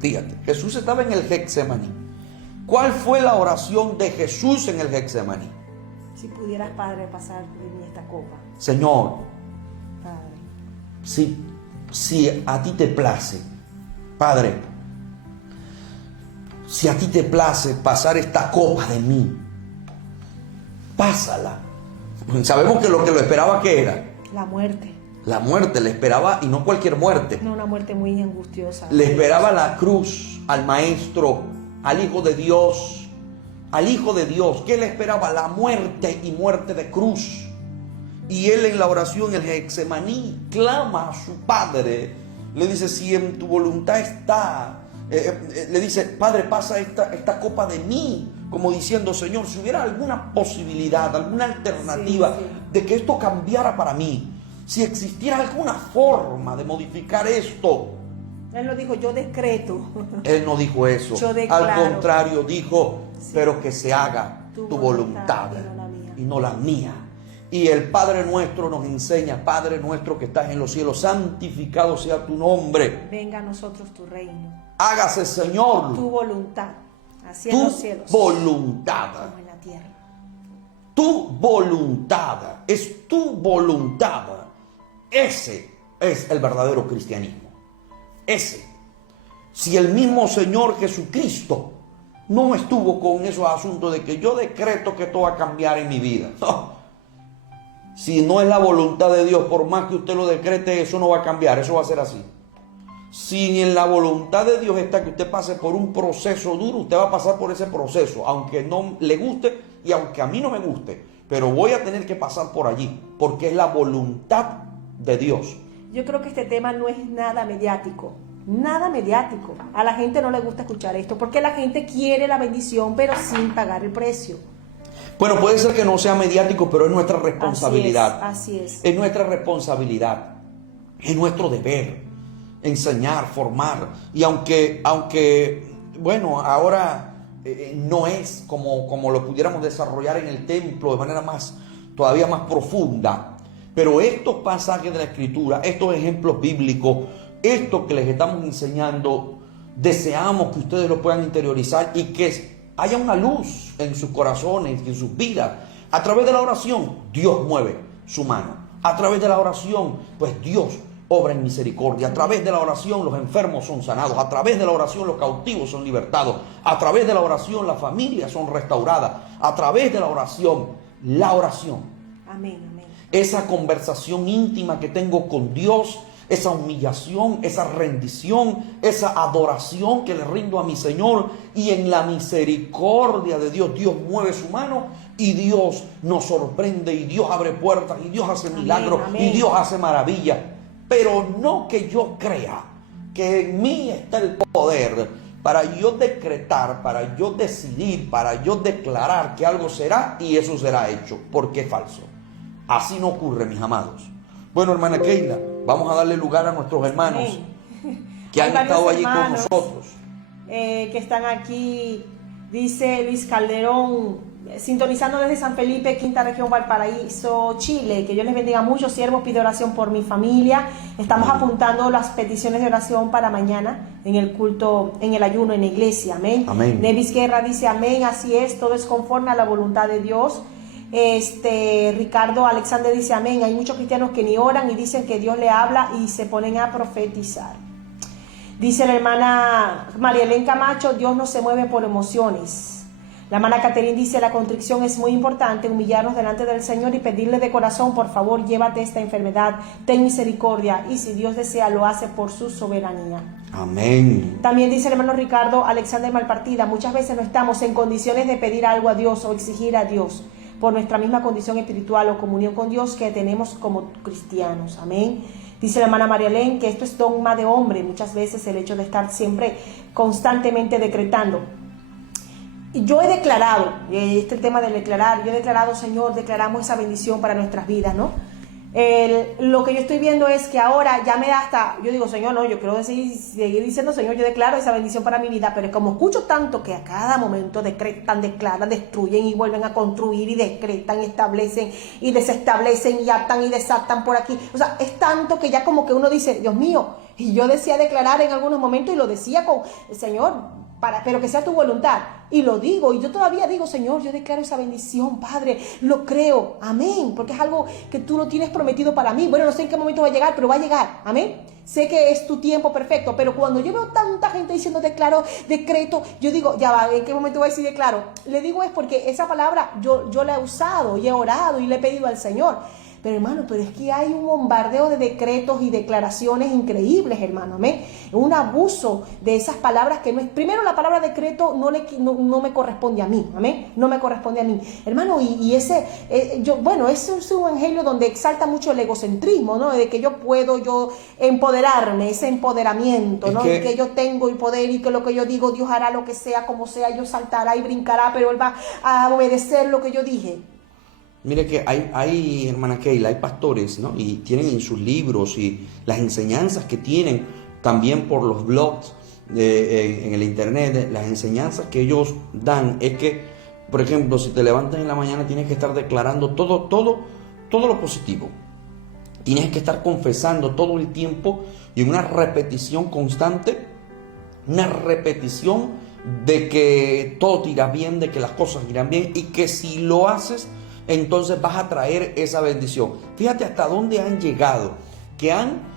Fíjate, Jesús estaba en el Getsemaní. ¿Cuál fue la oración de Jesús en el Getsemaní? Si pudieras, Padre, pasar de mí esta copa. Señor, Padre, si a ti te place, Padre, si a ti te place pasar esta copa de mí, pásala. Sabemos que lo esperaba, ¿qué era? La muerte. La muerte, le esperaba, y no cualquier muerte. No, una muerte muy angustiosa. Le esperaba la cruz al Maestro, al Hijo de Dios. Al Hijo de Dios, ¿qué le esperaba? La muerte, y muerte de cruz. Y él en la oración, el Getsemaní, clama a su Padre, le dice: si en tu voluntad está, le dice: Padre, pasa esta copa de mí, como diciendo: Señor, si hubiera alguna posibilidad, alguna alternativa de que esto cambiara para mí, si existiera alguna forma de modificar esto. Él no dijo: yo decreto. Él no dijo eso. Yo declaro. Al contrario, dijo: pero que se haga tu voluntad y no la mía. Y el Padre nuestro nos enseña: Padre nuestro que estás en los cielos, santificado sea tu nombre. Venga a nosotros tu reino. Hágase, Señor, tu voluntad Así en los cielos, voluntad. como en la tierra. Tu voluntad, es tu voluntad. Ese es el verdadero cristianismo. Ese. Si el mismo Señor Jesucristo no estuvo con esos asuntos de que yo decreto que esto va a cambiar en mi vida. No. Si no es la voluntad de Dios, por más que usted lo decrete, eso no va a cambiar, eso va a ser así. Si en la voluntad de Dios está que usted pase por un proceso duro, usted va a pasar por ese proceso, aunque no le guste y aunque a mí no me guste, pero voy a tener que pasar por allí, porque es la voluntad de Dios. Yo creo que este tema no es nada mediático. Nada mediático. A la gente no le gusta escuchar esto porque la gente quiere la bendición pero sin pagar el precio. Bueno, puede ser que no sea mediático, pero es nuestra responsabilidad. Así es. Es nuestra responsabilidad. Es nuestro deber enseñar, formar. Y aunque bueno, ahora no es como lo pudiéramos desarrollar en el templo de manera todavía más profunda. Pero estos pasajes de la Escritura, estos ejemplos bíblicos, esto que les estamos enseñando, deseamos que ustedes lo puedan interiorizar y que haya una luz en sus corazones y en sus vidas. A través de la oración, Dios mueve su mano. A través de la oración, pues Dios obra en misericordia. A través de la oración, los enfermos son sanados. A través de la oración, los cautivos son libertados. A través de la oración, las familias son restauradas. A través de la oración. Amén, amén. Esa conversación íntima que tengo con Dios, esa humillación, esa rendición, esa adoración que le rindo a mi Señor, y en la misericordia de Dios, Dios mueve su mano y Dios nos sorprende y Dios abre puertas y Dios hace milagros y Dios hace maravillas. Pero no que yo crea que en mí está el poder para yo decretar, para yo decidir, para yo declarar que algo será y eso será hecho, porque es falso. Así no ocurre, mis amados. Bueno, hermana Keila, vamos a darle lugar a nuestros hermanos que han estado allí con nosotros. Que están aquí, dice Luis Calderón, sintonizando desde San Felipe, quinta región, Valparaíso, Chile. Que Dios les bendiga mucho. Siervos, pide oración por mi familia. Estamos apuntando las peticiones de oración para mañana en el culto, en el ayuno, en la iglesia. Amén. Amén. Nevis Guerra dice amén, así es, todo es conforme a la voluntad de Dios. Ricardo Alexander dice amén. Hay muchos cristianos que ni oran y dicen que Dios le habla y se ponen a profetizar. Dice la hermana María Elena Camacho, Dios no se mueve por emociones. La hermana Caterine dice, la contrición es muy importante, humillarnos delante del Señor y pedirle de corazón, por favor, llévate esta enfermedad, ten misericordia, y si Dios desea, lo hace por su soberanía. Amén. También dice el hermano Ricardo Alexander Malpartida, muchas veces no estamos en condiciones de pedir algo a Dios o exigir a Dios por nuestra misma condición espiritual o comunión con Dios que tenemos como cristianos. Amén. Dice la hermana María Elena que esto es dogma de hombre, muchas veces el hecho de estar siempre constantemente decretando. Yo he declarado, este tema de declarar, yo he declarado, Señor, declaramos esa bendición para nuestras vidas, ¿no? Lo que yo estoy viendo es que ahora ya me da hasta, yo digo, Señor, no, yo quiero seguir diciendo, Señor, yo declaro esa bendición para mi vida, pero como escucho tanto que a cada momento decretan, declaran, destruyen y vuelven a construir y decretan, establecen y desestablecen y atan y desatan por aquí, o sea, es tanto que ya como que uno dice, Dios mío, y yo decía declarar en algunos momentos y lo decía con el Señor, pero que sea tu voluntad, y lo digo, y yo todavía digo, Señor, yo declaro esa bendición, Padre, lo creo, amén, porque es algo que tú lo tienes prometido para mí. Bueno, no sé en qué momento va a llegar, pero va a llegar, amén. Sé que es tu tiempo perfecto, pero cuando yo veo tanta gente diciendo declaro, decreto, yo digo, ya va, ¿en qué momento voy a decir declaro? Le digo es porque esa palabra yo la he usado y he orado y le he pedido al Señor. Pero hermano, pero es que hay un bombardeo de decretos y declaraciones increíbles, hermano, amén. Un abuso de esas palabras que no es. Primero, la palabra decreto no me corresponde a mí, amén. No me corresponde a mí, hermano. Y ese, ese es un evangelio donde exalta mucho el egocentrismo, ¿no? De que yo puedo empoderarme, ese empoderamiento, ¿no? Que yo tengo el poder y que lo que yo digo, Dios hará lo que sea, como sea, yo saltará y brincará, pero Él va a obedecer lo que yo dije. Mire que hay, hermana Keila, hay pastores, ¿no? Y tienen en sus libros y las enseñanzas que tienen también por los blogs en el internet, las enseñanzas que ellos dan es que, por ejemplo, si te levantas en la mañana tienes que estar declarando todo lo positivo. Tienes que estar confesando todo el tiempo y una repetición constante, una repetición de que todo te irá bien, de que las cosas irán bien y que si lo haces, entonces vas a traer esa bendición. Fíjate hasta dónde han llegado, que han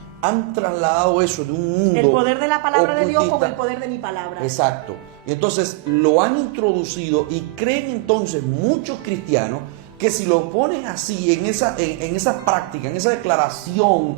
trasladado eso de un mundo el poder de la palabra de Dios ocultista. con el poder de mi palabra. Exacto. Y entonces lo han introducido y creen entonces muchos cristianos que si lo ponen así, en esa práctica, en esa declaración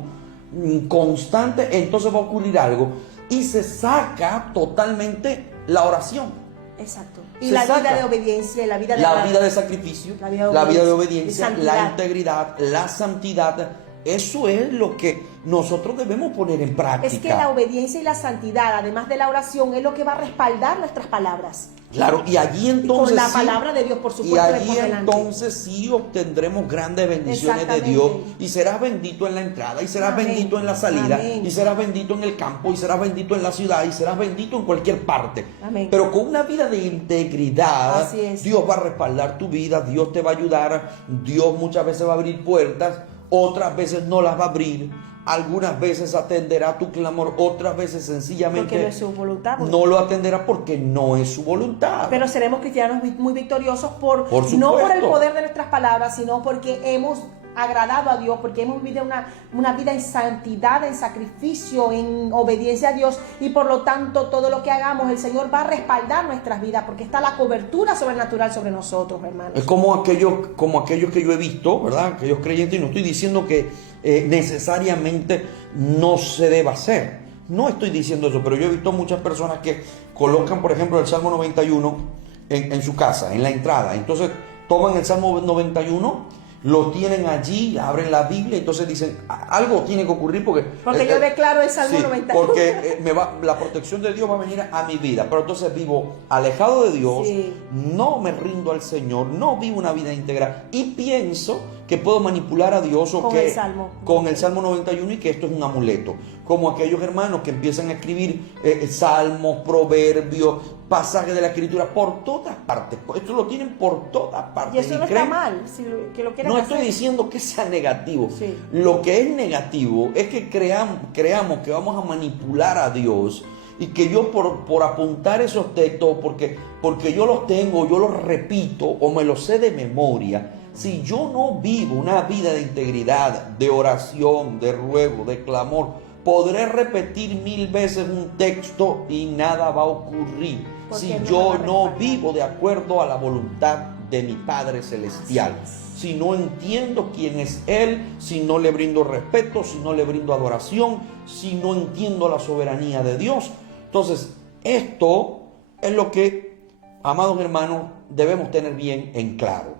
constante, entonces va a ocurrir algo y se saca totalmente la oración. Exacto. Y la vida de obediencia, y la vida de sacrificio, la vida de obediencia, la integridad, la santidad. Eso es lo que nosotros debemos poner en práctica. Es que la obediencia y la santidad, además de la oración, es lo que va a respaldar nuestras palabras. Claro, y allí entonces con la palabra de Dios, por supuesto. Y allí entonces sí obtendremos grandes bendiciones de Dios. Y serás bendito en la entrada, y serás bendito en la salida, y serás bendito en el campo, y serás bendito en la ciudad, y serás bendito en cualquier parte. Amén. Pero con una vida de integridad, Dios va a respaldar tu vida, Dios te va a ayudar, Dios muchas veces va a abrir puertas, otras veces no las va a abrir, algunas veces atenderá tu clamor, otras veces sencillamente porque no es su voluntad, no lo atenderá porque no es su voluntad. Pero seremos cristianos muy victoriosos por no por el poder de nuestras palabras, sino porque hemos agradado a Dios, porque hemos vivido una vida en santidad, en sacrificio, en obediencia a Dios, y por lo tanto todo lo que hagamos el Señor va a respaldar nuestras vidas, porque está la cobertura sobrenatural sobre nosotros, hermanos. Es como aquellos que yo he visto, ¿verdad? Aquellos creyentes, y no estoy diciendo que necesariamente no se deba hacer, no estoy diciendo eso, pero yo he visto muchas personas que colocan, por ejemplo, el Salmo 91 en su casa, en la entrada. Entonces toman el Salmo 91, lo tienen allí, abren la Biblia, entonces dicen, algo tiene que ocurrir porque yo declaro el Salmo 91. Porque la protección de Dios va a venir a mi vida, pero entonces vivo alejado de Dios, no me rindo al Señor, no vivo una vida íntegra y pienso que puedo manipular a Dios con el Salmo 91 y que esto es un amuleto. Como aquellos hermanos que empiezan a escribir salmos, proverbios, pasajes de la Escritura por todas partes. Esto lo tienen por todas partes. Y eso no está mal. Que lo no estoy diciendo que sea negativo. Lo que es negativo es que creamos que vamos a manipular a Dios y que yo por apuntar esos textos, porque yo los tengo, yo los repito o me los sé de memoria, si yo no vivo una vida de integridad, de oración, de ruego, de clamor, podré repetir 1000 veces un texto y nada va a ocurrir si yo no vivo de acuerdo a la voluntad de mi Padre Celestial. Si no entiendo quién es Él, si no le brindo respeto, si no le brindo adoración, si no entiendo la soberanía de Dios. Entonces, esto es lo que, amados hermanos, debemos tener bien en claro.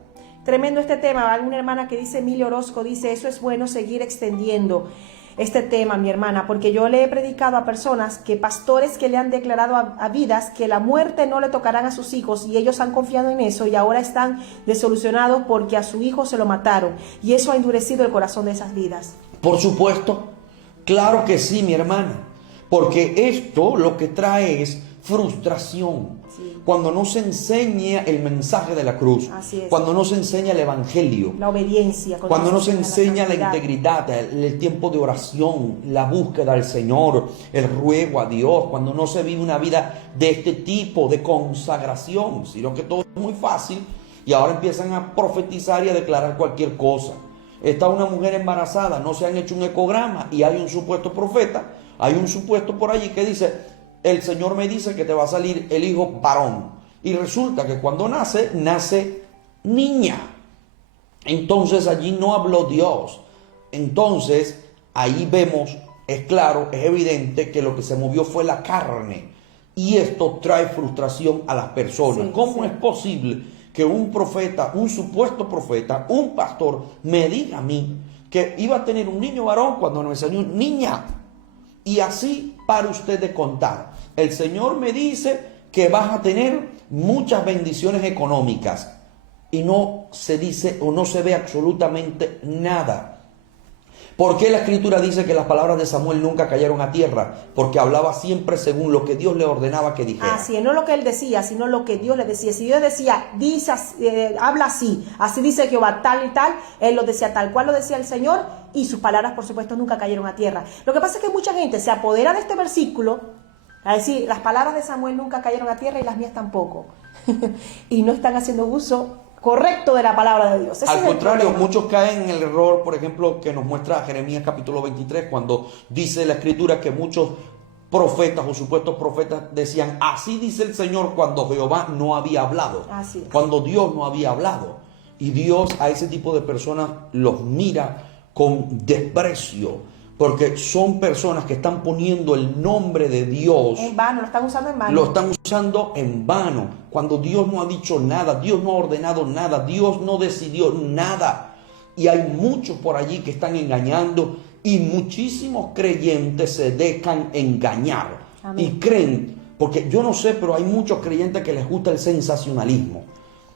Tremendo este tema. Alguna hermana que dice, Emilia Orozco, dice, eso es bueno seguir extendiendo este tema, mi hermana, porque yo le he predicado a personas, que pastores que le han declarado a vidas que la muerte no le tocarán a sus hijos, y ellos han confiado en eso y ahora están desolucionados porque a su hijo se lo mataron, y eso ha endurecido el corazón de esas vidas. Por supuesto, claro que sí, mi hermana, porque esto lo que trae es frustración. Cuando no se enseña el mensaje de la cruz, cuando no se enseña el evangelio, la obediencia, cuando no se enseña la integridad, el tiempo de oración, la búsqueda al Señor, el ruego a Dios, cuando no se vive una vida de este tipo de consagración, sino que todo es muy fácil y ahora empiezan a profetizar y a declarar cualquier cosa. Está una mujer embarazada, no se han hecho un ecograma y hay un supuesto profeta, hay un supuesto por allí que dice, el Señor me dice que te va a salir el hijo varón. Y resulta que cuando nace niña. Entonces allí no habló Dios. Entonces ahí vemos, es claro, es evidente que lo que se movió fue la carne. Y esto trae frustración a las personas. ¿Cómo es posible que un profeta, un supuesto profeta, un pastor, me diga a mí que iba a tener un niño varón cuando me salió niña? Y así para usted de contar. El Señor me dice que vas a tener muchas bendiciones económicas. Y no se dice o no se ve absolutamente nada. ¿Por qué la Escritura dice que las palabras de Samuel nunca cayeron a tierra? Porque hablaba siempre según lo que Dios le ordenaba que dijera. Así es, no lo que él decía, sino lo que Dios le decía. Si Dios decía, habla así dice Jehová, tal y tal, él lo decía tal cual lo decía el Señor, y sus palabras, por supuesto, nunca cayeron a tierra. Lo que pasa es que mucha gente se apodera de este versículo, A decir, las palabras de Samuel nunca cayeron a tierra y las mías tampoco. Y no están haciendo uso correcto de la palabra de Dios. Al contrario, muchos caen en el error, por ejemplo, que nos muestra Jeremías capítulo 23, cuando dice la escritura que muchos profetas o supuestos profetas decían, así dice el Señor, cuando Jehová no había hablado, cuando Dios no había hablado. Y Dios a ese tipo de personas los mira con desprecio, porque son personas que están poniendo el nombre de Dios en vano, lo están usando en vano. Lo están usando en vano, cuando Dios no ha dicho nada, Dios no ha ordenado nada, Dios no decidió nada. Y hay muchos por allí que están engañando, y muchísimos creyentes se dejan engañar. Amén. Y creen, porque yo no sé, pero hay muchos creyentes que les gusta el sensacionalismo.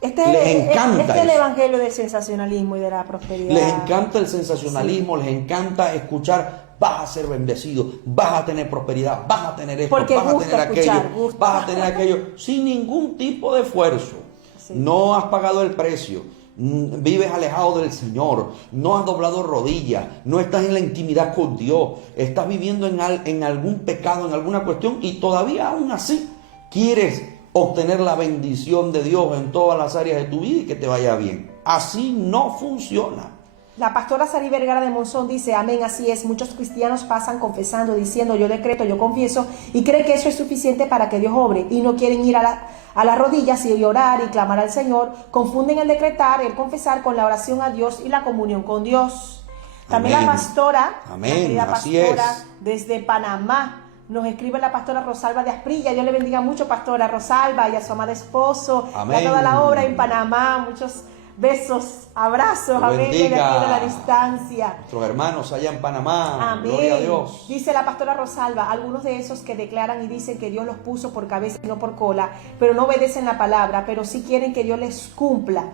Les encanta el evangelio del sensacionalismo y de la prosperidad. Les encanta el sensacionalismo, sí. Les encanta escuchar, vas a ser bendecido, vas a tener prosperidad, vas a tener esto, porque vas a tener aquello, gusta. vas a tener aquello, sin ningún tipo de esfuerzo. Sí. No has pagado el precio, vives alejado del Señor, no has doblado rodillas, no estás en la intimidad con Dios, estás viviendo en algún pecado, en alguna cuestión, y todavía aún así quieres obtener la bendición de Dios en todas las áreas de tu vida y que te vaya bien. Así no funciona. La pastora Sari Vergara de Monzón dice, amén, así es. Muchos cristianos pasan confesando, diciendo, yo decreto, yo confieso, y creen que eso es suficiente para que Dios obre, y no quieren ir a las rodillas y orar y clamar al Señor. Confunden el decretar, el confesar con la oración a Dios y la comunión con Dios. También amén. La pastora, amén, la querida así pastora es. Desde Panamá, nos escribe la pastora Rosalba de Asprilla. Yo le bendiga mucho, pastora Rosalba, y a su amado esposo, amén. Y a toda la obra en Panamá. Muchos besos, abrazos, amén, que a la distancia. Nuestros hermanos allá en Panamá, amén. Gloria a Dios. Dice la pastora Rosalba, algunos de esos que declaran y dicen que Dios los puso por cabeza y no por cola, pero no obedecen la palabra, pero sí quieren que Dios les cumpla.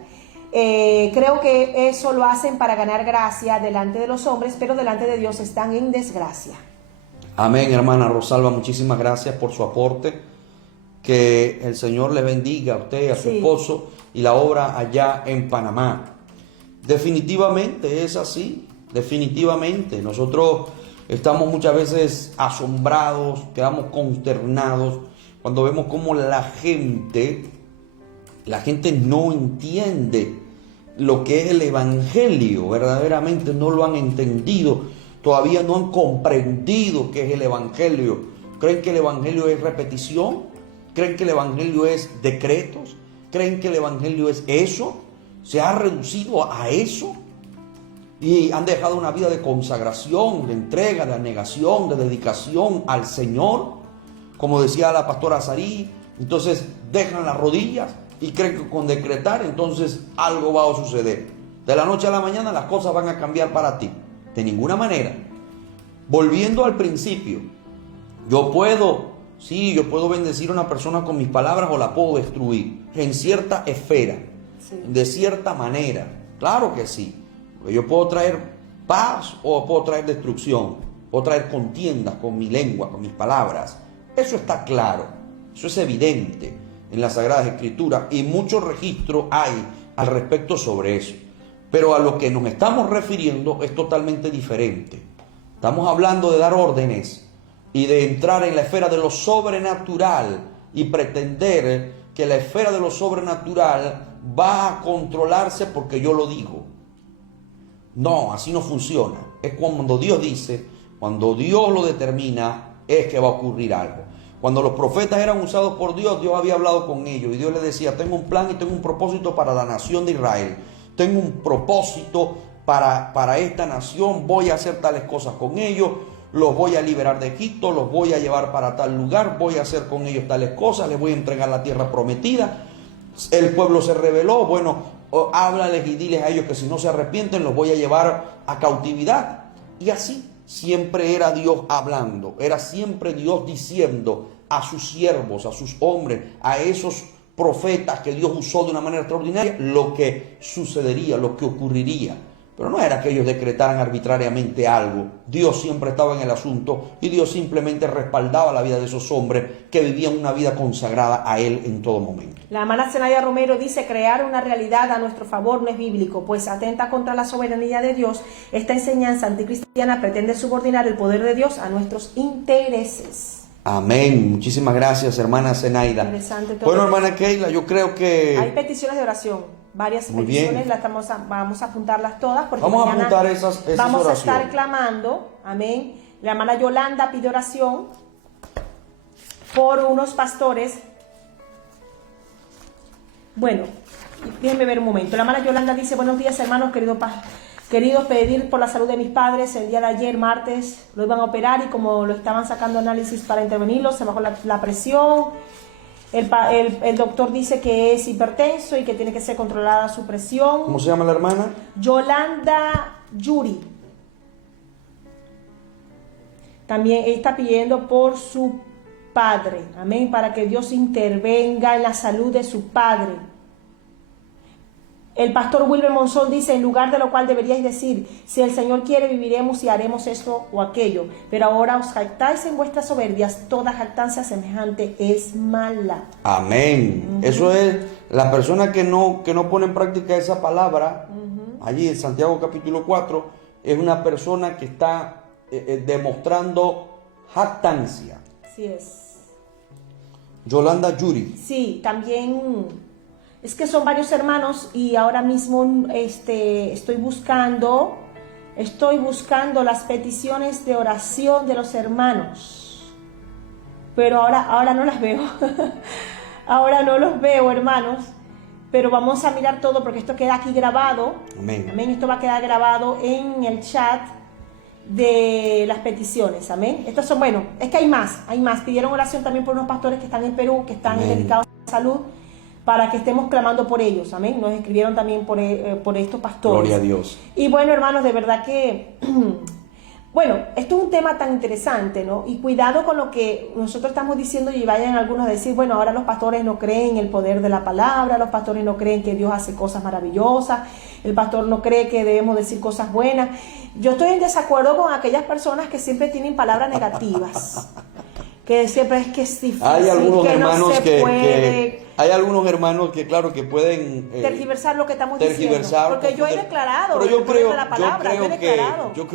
Creo que eso lo hacen para ganar gracia delante de los hombres, pero delante de Dios están en desgracia. Amén, hermana Rosalba, muchísimas gracias por su aporte. Que el Señor le bendiga a usted, a su esposo y la obra allá en Panamá. Definitivamente es así, definitivamente. Nosotros estamos muchas veces asombrados, quedamos consternados cuando vemos cómo la gente no entiende lo que es el evangelio, verdaderamente no lo han entendido. Todavía no han comprendido qué es el evangelio. ¿Creen que el evangelio es repetición? ¿Creen que el evangelio es decretos? ¿Creen que el evangelio es eso? ¿Se ha reducido a eso? Y han dejado una vida de consagración, de entrega, de abnegación, de dedicación al Señor. Como decía la pastora Sarí, entonces dejan las rodillas y creen que con decretar entonces algo va a suceder. De la noche a la mañana las cosas van a cambiar para ti. De ninguna manera. Volviendo al principio, yo puedo bendecir a una persona con mis palabras o la puedo destruir en cierta esfera, de cierta manera. Claro que sí. Yo puedo traer paz o puedo traer destrucción, puedo traer contiendas con mi lengua, con mis palabras. Eso está claro, eso es evidente en las Sagradas Escrituras y mucho registro hay al respecto sobre eso. Pero a lo que nos estamos refiriendo es totalmente diferente. Estamos hablando de dar órdenes y de entrar en la esfera de lo sobrenatural y pretender que la esfera de lo sobrenatural va a controlarse porque yo lo digo. No, así no funciona. Es cuando Dios dice, cuando Dios lo determina, es que va a ocurrir algo. Cuando los profetas eran usados por Dios, Dios había hablado con ellos y Dios les decía, tengo un plan y tengo un propósito para la nación de Israel. Tengo un propósito para esta nación, voy a hacer tales cosas con ellos, los voy a liberar de Egipto, los voy a llevar para tal lugar, voy a hacer con ellos tales cosas, les voy a entregar la tierra prometida. El pueblo se rebeló, bueno, háblales y diles a ellos que si no se arrepienten los voy a llevar a cautividad. Y así siempre era Dios hablando, era siempre Dios diciendo a sus siervos, a sus hombres, a esos profetas que Dios usó de una manera extraordinaria, lo que sucedería, lo que ocurriría. Pero no era que ellos decretaran arbitrariamente algo. Dios siempre estaba en el asunto y Dios simplemente respaldaba la vida de esos hombres que vivían una vida consagrada a Él en todo momento. La hermana Zenaida Romero dice, crear una realidad a nuestro favor no es bíblico, pues atenta contra la soberanía de Dios. Esta enseñanza anticristiana pretende subordinar el poder de Dios a nuestros intereses. Amén. Muchísimas gracias, hermana Zenaida. Interesante todo. Bueno, hermana Keila, yo creo que... Hay peticiones de oración, varias Muy peticiones, bien. vamos a apuntarlas todas. Porque Vamos a mañana apuntar esas vamos oraciones. a estar clamando, amén. La hermana Yolanda pide oración por unos pastores. Bueno, déjenme ver un momento. La hermana Yolanda dice: buenos días, hermanos, queridos, pedir por la salud de mis padres. El día de ayer, martes, lo iban a operar y como lo estaban sacando análisis para intervenirlo, se bajó la presión. El doctor dice que es hipertenso y que tiene que ser controlada su presión. ¿Cómo se llama la hermana? Yolanda Yuri. También está pidiendo por su padre, amén, para que Dios intervenga en la salud de su padre. El pastor Wilber Monzón dice: en lugar de lo cual deberíais decir, si el Señor quiere, viviremos y haremos esto o aquello. Pero ahora os jactáis en vuestras soberbias, toda jactancia semejante es mala. Amén. Eso es la persona que no pone en práctica esa palabra. Allí en Santiago capítulo 4, es una persona que está demostrando jactancia. Así es. Yolanda Yuri. Sí, también... Es que son varios hermanos y ahora mismo estoy buscando las peticiones de oración de los hermanos. Pero ahora no las veo. Ahora no los veo, hermanos. Pero vamos a mirar todo porque esto queda aquí grabado. Amén. Amén. Esto va a quedar grabado en el chat de las peticiones. Amén. Estos son, bueno, es que hay más. Pidieron oración también por unos pastores que están en Perú, que están dedicados a la salud, para que estemos clamando por ellos, amén. Nos escribieron también por estos pastores. Gloria a Dios. Y bueno, hermanos, de verdad que, bueno, esto es un tema tan interesante, ¿no? Y cuidado con lo que nosotros estamos diciendo y vayan algunos a decir: bueno, ahora los pastores no creen en el poder de la palabra, los pastores no creen que Dios hace cosas maravillosas, el pastor no cree que debemos decir cosas buenas. Yo estoy en desacuerdo con aquellas personas que siempre tienen palabras negativas. Que siempre es que es difícil, hay algunos que hermanos no se puede. Hay algunos hermanos que claro que pueden tergiversar lo que estamos diciendo. Porque yo he declarado, pero yo creo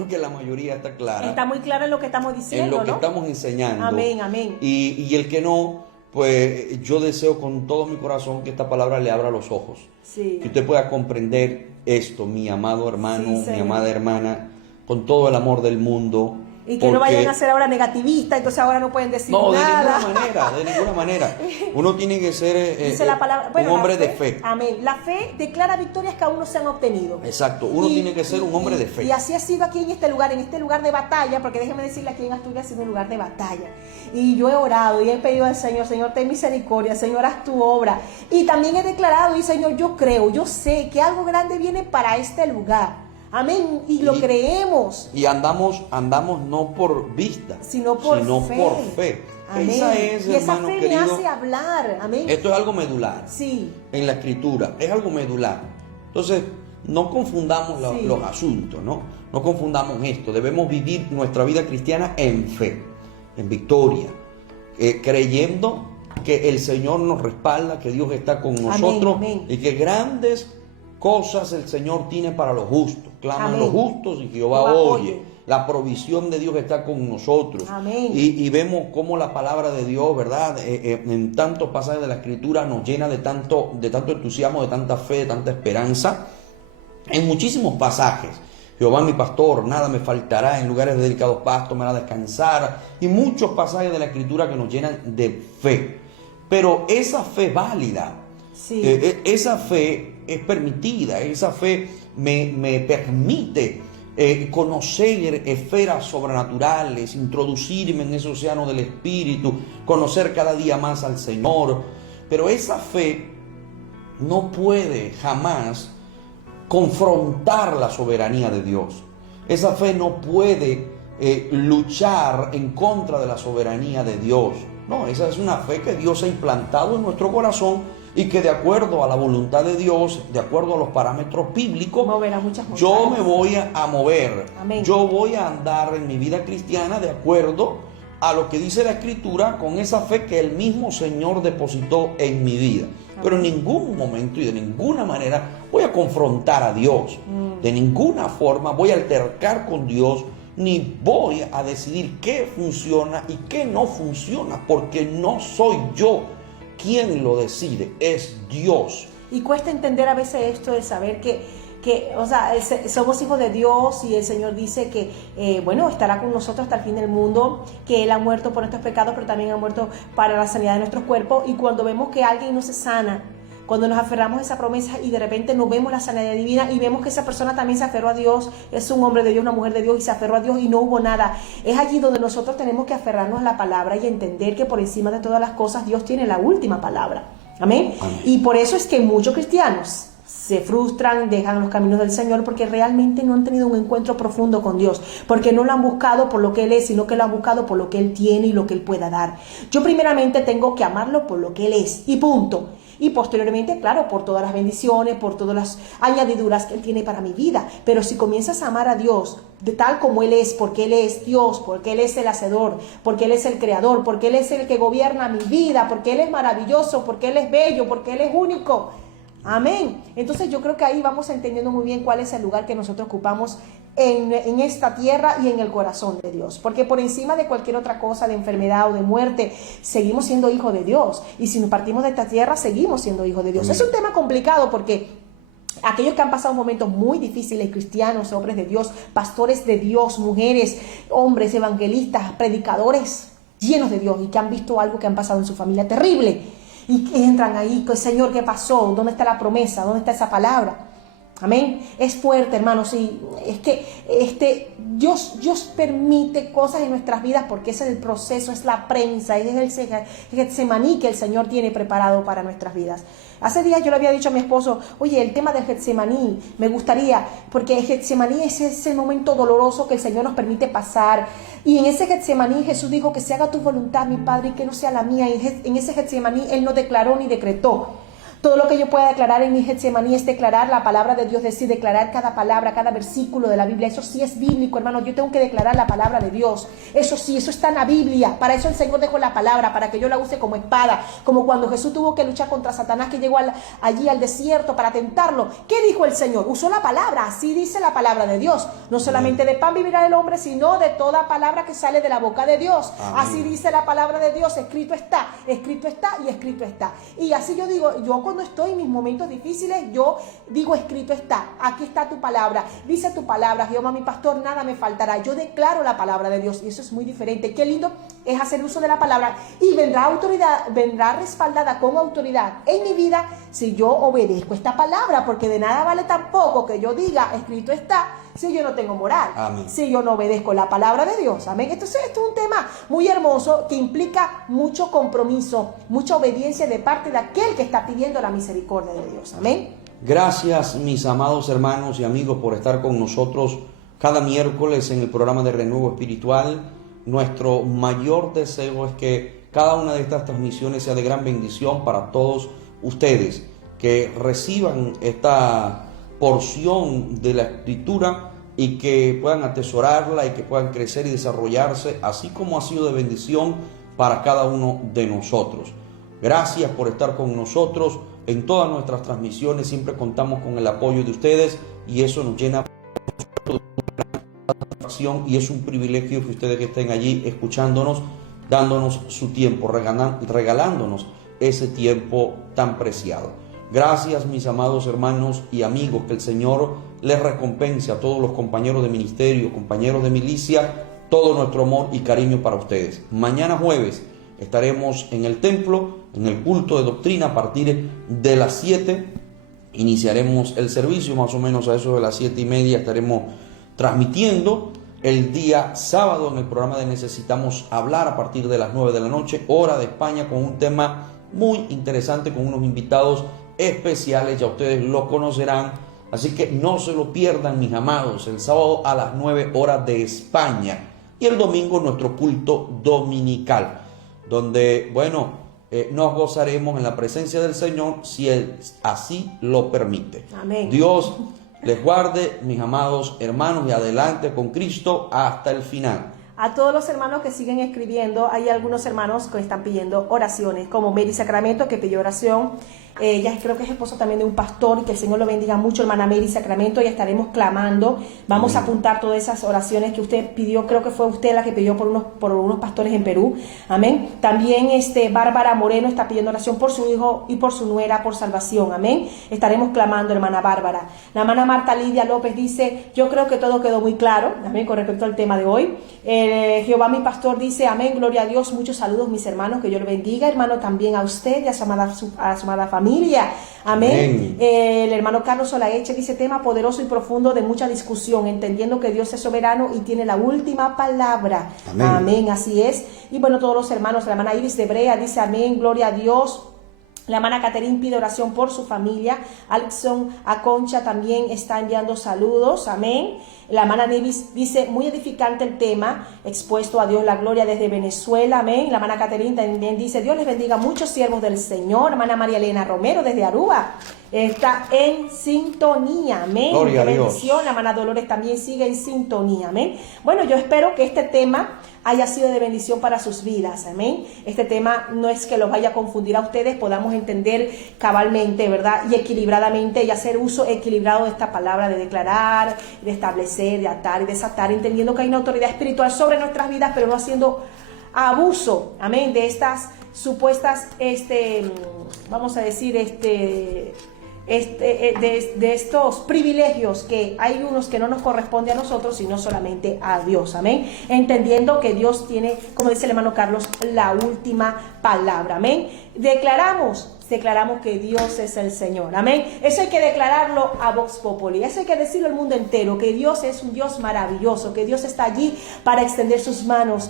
que la mayoría está clara. Está muy clara en lo que estamos diciendo, en lo que ¿no? estamos enseñando. Amén, amén. Y el que no, pues yo deseo con todo mi corazón que esta palabra le abra los ojos. Sí. Que usted pueda comprender esto, mi amado hermano, Sí, mi amada hermana, con todo el amor del mundo. Y que no vayan a ser ahora negativistas, entonces ahora no pueden decir nada. De ninguna manera. Uno tiene que ser Dice la palabra, bueno, un hombre de fe. Amén. La fe declara victorias que aún no se han obtenido. Exacto, uno tiene que ser un hombre de fe. Y así ha sido aquí en este lugar de batalla, porque déjeme decirle, aquí en Asturias ha sido un lugar de batalla. Y yo he orado y he pedido al Señor: Señor, ten misericordia, Señor, haz tu obra. Y también he declarado: y Señor, yo creo, yo sé que algo grande viene para este lugar. Amén, y lo creemos. Y andamos no por vista, sino por fe. Amén. Esa es, y esa hermano fe querido, me hace hablar. Amén. Esto es algo medular. Sí. En la escritura, es algo medular. Entonces, no confundamos los asuntos, ¿no? No confundamos esto. Debemos vivir nuestra vida cristiana en fe, en victoria, creyendo que el Señor nos respalda, que Dios está con nosotros. Amén. Y que grandes cosas el Señor tiene para los justos. Claman los justos y Jehová oye. La provisión de Dios está con nosotros. Amén. Y vemos cómo la palabra de Dios, ¿verdad? En tantos pasajes de la Escritura nos llena de tanto entusiasmo, de tanta fe, de tanta esperanza. En muchísimos pasajes: Jehová mi pastor, nada me faltará, en lugares de delicados pastos me hará descansar. Y muchos pasajes de la Escritura que nos llenan de fe. Pero esa fe válida, esa fe es permitida, esa fe me permite conocer esferas sobrenaturales, introducirme en ese océano del Espíritu, conocer cada día más al Señor. Pero esa fe no puede jamás confrontar la soberanía de Dios. Esa fe no puede luchar en contra de la soberanía de Dios. No, esa es una fe que Dios ha implantado en nuestro corazón y que de acuerdo a la voluntad de Dios, de acuerdo a los parámetros bíblicos, yo me voy a mover. Amén. Yo voy a andar en mi vida cristiana de acuerdo a lo que dice la Escritura, con esa fe que el mismo Señor depositó en mi vida. Amén. Pero en ningún momento y de ninguna manera voy a confrontar a Dios. De ninguna forma voy a altercar con Dios. ni voy a decidir qué funciona y qué no funciona, porque no soy yo quien lo decide, es Dios. Y cuesta entender a veces esto de saber o sea, somos hijos de Dios y el Señor dice que, estará con nosotros hasta el fin del mundo, que Él ha muerto por nuestros pecados, pero también ha muerto para la sanidad de nuestros cuerpos. Y cuando vemos que alguien no se sana, cuando nos aferramos a esa promesa y de repente no vemos la sanidad divina y vemos que esa persona también se aferró a Dios, es un hombre de Dios, una mujer de Dios y se aferró a Dios y no hubo nada, es allí donde nosotros tenemos que aferrarnos a la palabra y entender que por encima de todas las cosas Dios tiene la última palabra. Amén. Y por eso es que muchos cristianos se frustran, dejan los caminos del Señor porque realmente no han tenido un encuentro profundo con Dios, porque no lo han buscado por lo que Él es, sino que lo han buscado por lo que Él tiene y lo que Él pueda dar. Yo primeramente tengo que amarlo por lo que Él es y punto. Y posteriormente, claro, por todas las bendiciones, por todas las añadiduras que Él tiene para mi vida. Pero si comienzas a amar a Dios de tal como Él es, porque Él es Dios, porque Él es el hacedor, porque Él es el creador, porque Él es el que gobierna mi vida, porque Él es maravilloso, porque Él es bello, porque Él es único. Amén. Entonces yo creo que ahí vamos entendiendo muy bien cuál es el lugar que nosotros ocupamos en esta tierra y en el corazón de Dios, porque por encima de cualquier otra cosa, de enfermedad o de muerte, seguimos siendo hijos de Dios, y si nos partimos de esta tierra, seguimos siendo hijos de Dios. Es un tema complicado porque aquellos que han pasado momentos muy difíciles, cristianos, hombres de Dios, pastores de Dios, mujeres, hombres, evangelistas, predicadores llenos de Dios y que han visto algo que han pasado en su familia terrible, y que entran ahí, Señor, ¿qué pasó? ¿Dónde está la promesa? ¿Dónde está esa palabra? Amén. Es fuerte, hermanos. Y es que Dios permite cosas en nuestras vidas porque ese es el proceso, es la prensa, es el Getsemaní que el Señor tiene preparado para nuestras vidas. Hace días yo le había dicho a mi esposo, oye, el tema del Getsemaní, me gustaría, porque el Getsemaní es ese momento doloroso que el Señor nos permite pasar. Y en ese Getsemaní Jesús dijo que se haga tu voluntad, mi Padre, y que no sea la mía. Y en ese Getsemaní Él no declaró ni decretó. Todo lo que yo pueda declarar en mi Getsemaní es declarar la palabra de Dios, decir, declarar cada palabra, cada versículo de la Biblia. Eso sí es bíblico, hermano. Yo tengo que declarar la palabra de Dios. Eso sí, eso está en la Biblia. Para eso el Señor dejó la palabra, para que yo la use como espada. Como cuando Jesús tuvo que luchar contra Satanás, que llegó allí al desierto para tentarlo. ¿Qué dijo el Señor? Usó la palabra. Así dice la palabra de Dios. No solamente de pan vivirá el hombre, sino de toda palabra que sale de la boca de Dios. Amén. Así dice la palabra de Dios. Escrito está y escrito está. Y así yo digo, yo cuando estoy en mis momentos difíciles, yo digo, escrito está, aquí está tu palabra, dice tu palabra, Jehová mi pastor, nada me faltará. Yo declaro la palabra de Dios y eso es muy diferente. Qué lindo es hacer uso de la palabra y vendrá autoridad, vendrá respaldada con autoridad en mi vida si yo obedezco esta palabra, porque de nada vale tampoco que yo diga, escrito está, si yo no tengo moral. Amén. Si yo no obedezco la palabra de Dios. Amén. Entonces esto es un tema muy hermoso que implica mucho compromiso, mucha obediencia de parte de aquel que está pidiendo la misericordia de Dios. Amén. Gracias, mis amados hermanos y amigos, por estar con nosotros cada miércoles en el programa de Renuevo Espiritual. Nuestro mayor deseo es que cada una de estas transmisiones sea de gran bendición para todos ustedes, que reciban esta porción de la Escritura y que puedan atesorarla y que puedan crecer y desarrollarse, así como ha sido de bendición para cada uno de nosotros. Gracias por estar con nosotros en todas nuestras transmisiones. Siempre contamos con el apoyo de ustedes y eso nos llena de satisfacción, y es un privilegio que ustedes estén allí escuchándonos, dándonos su tiempo, regalándonos ese tiempo tan preciado. Gracias, mis amados hermanos y amigos, que el Señor les recompense a todos los compañeros de ministerio, compañeros de milicia, todo nuestro amor y cariño para ustedes. Mañana jueves estaremos en el templo, en el culto de doctrina, a partir de las 7. Iniciaremos el servicio, más o menos a eso de las 7:30 estaremos transmitiendo. El día sábado en el programa de Necesitamos Hablar, a partir de las 9 de la noche, hora de España, con un tema muy interesante, con unos invitados especiales, ya ustedes lo conocerán, así que no se lo pierdan, mis amados. El sábado a las 9 horas de España, y el domingo nuestro culto dominical, donde, nos gozaremos en la presencia del Señor, si Él así lo permite. Amén. Dios les guarde, mis amados hermanos, y adelante con Cristo hasta el final. A todos los hermanos que siguen escribiendo, hay algunos hermanos que están pidiendo oraciones, como Mary Sacramento, que pidió oración. Ella creo que es esposa también de un pastor, y que el Señor lo bendiga mucho, hermana Mary Sacramento, y estaremos clamando. Vamos a apuntar todas esas oraciones que usted pidió, creo que fue usted la que pidió por unos pastores en Perú, amén. También Bárbara Moreno está pidiendo oración por su hijo y por su nuera por salvación, amén. Estaremos clamando, hermana Bárbara. La hermana Marta Lidia López dice, yo creo que todo quedó muy claro, amén, con respecto al tema de hoy. Jehová mi pastor dice, amén, gloria a Dios, muchos saludos mis hermanos, que Dios le bendiga, hermano, también a usted y a su amada familia, amén. El hermano Carlos Solaeche dice, tema poderoso y profundo de mucha discusión, entendiendo que Dios es soberano y tiene la última palabra, amén, amén, así es. Y bueno, todos los hermanos, la hermana Iris de Brea dice, amén, gloria a Dios. La hermana Caterín pide oración por su familia. Alexson Aconcha también está enviando saludos, amén. La hermana Nevis dice, muy edificante el tema, expuesto a Dios la gloria desde Venezuela, amén. La hermana Caterín también dice, Dios les bendiga a muchos siervos del Señor. Hermana María Elena Romero desde Aruba está en sintonía, amén. Gloria a Dios. Bendición. La hermana Dolores también sigue en sintonía, amén. Bueno, yo espero que este tema haya sido de bendición para sus vidas, amén. Este tema no es que los vaya a confundir a ustedes, podamos entender cabalmente, ¿verdad? Y equilibradamente, y hacer uso equilibrado de esta palabra de declarar, de establecer, de atar y desatar, entendiendo que hay una autoridad espiritual sobre nuestras vidas, pero no haciendo abuso, amén, de estas supuestas, vamos a decir, de estos privilegios, que hay unos que no nos corresponde a nosotros, sino solamente a Dios, amén, entendiendo que Dios tiene, como dice el hermano Carlos, la última palabra, amén. Declaramos que Dios es el Señor, amén. Eso hay que declararlo a Vox Populi, eso hay que decirlo al mundo entero, que Dios es un Dios maravilloso, que Dios está allí para extender sus manos,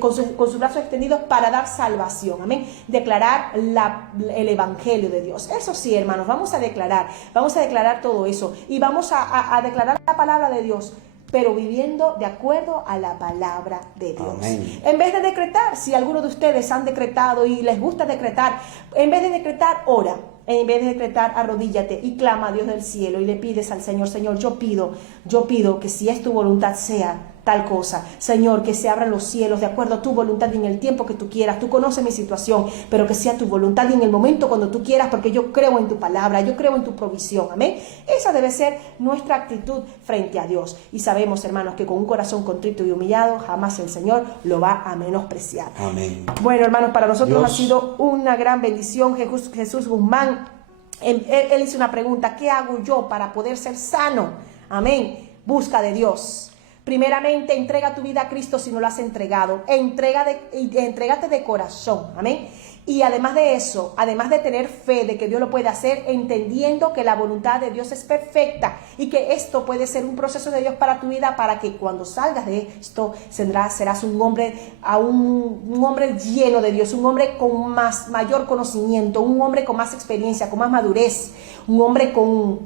con sus brazos extendidos para dar salvación, amén. Declarar el evangelio de Dios, eso sí, hermanos, vamos a declarar todo eso, y vamos a declarar la palabra de Dios, pero viviendo de acuerdo a la palabra de Dios. Amén. En vez de decretar, si algunos de ustedes han decretado y les gusta decretar, en vez de decretar, ora. En vez de decretar, arrodíllate y clama a Dios del cielo y le pides al Señor, Señor, yo pido que si es tu voluntad sea tal cosa, Señor, que se abran los cielos de acuerdo a tu voluntad y en el tiempo que tú quieras. Tú conoces mi situación, pero que sea tu voluntad y en el momento cuando tú quieras, porque yo creo en tu palabra, yo creo en tu provisión, amén. Esa debe ser nuestra actitud frente a Dios, y sabemos, hermanos, que con un corazón contrito y humillado jamás el Señor lo va a menospreciar, amén. Bueno, hermanos, para nosotros Dios ha sido una gran bendición. Jesús Guzmán, él hizo una pregunta: ¿qué hago yo para poder ser sano? Amén. Busca de Dios. Primeramente, entrega tu vida a Cristo si no lo has entregado. Entrégate de corazón. Amén. Y además de eso, además de tener fe de que Dios lo puede hacer, entendiendo que la voluntad de Dios es perfecta y que esto puede ser un proceso de Dios para tu vida, para que cuando salgas de esto serás un hombre lleno de Dios, un hombre con mayor conocimiento, un hombre con más experiencia, con más madurez, un hombre con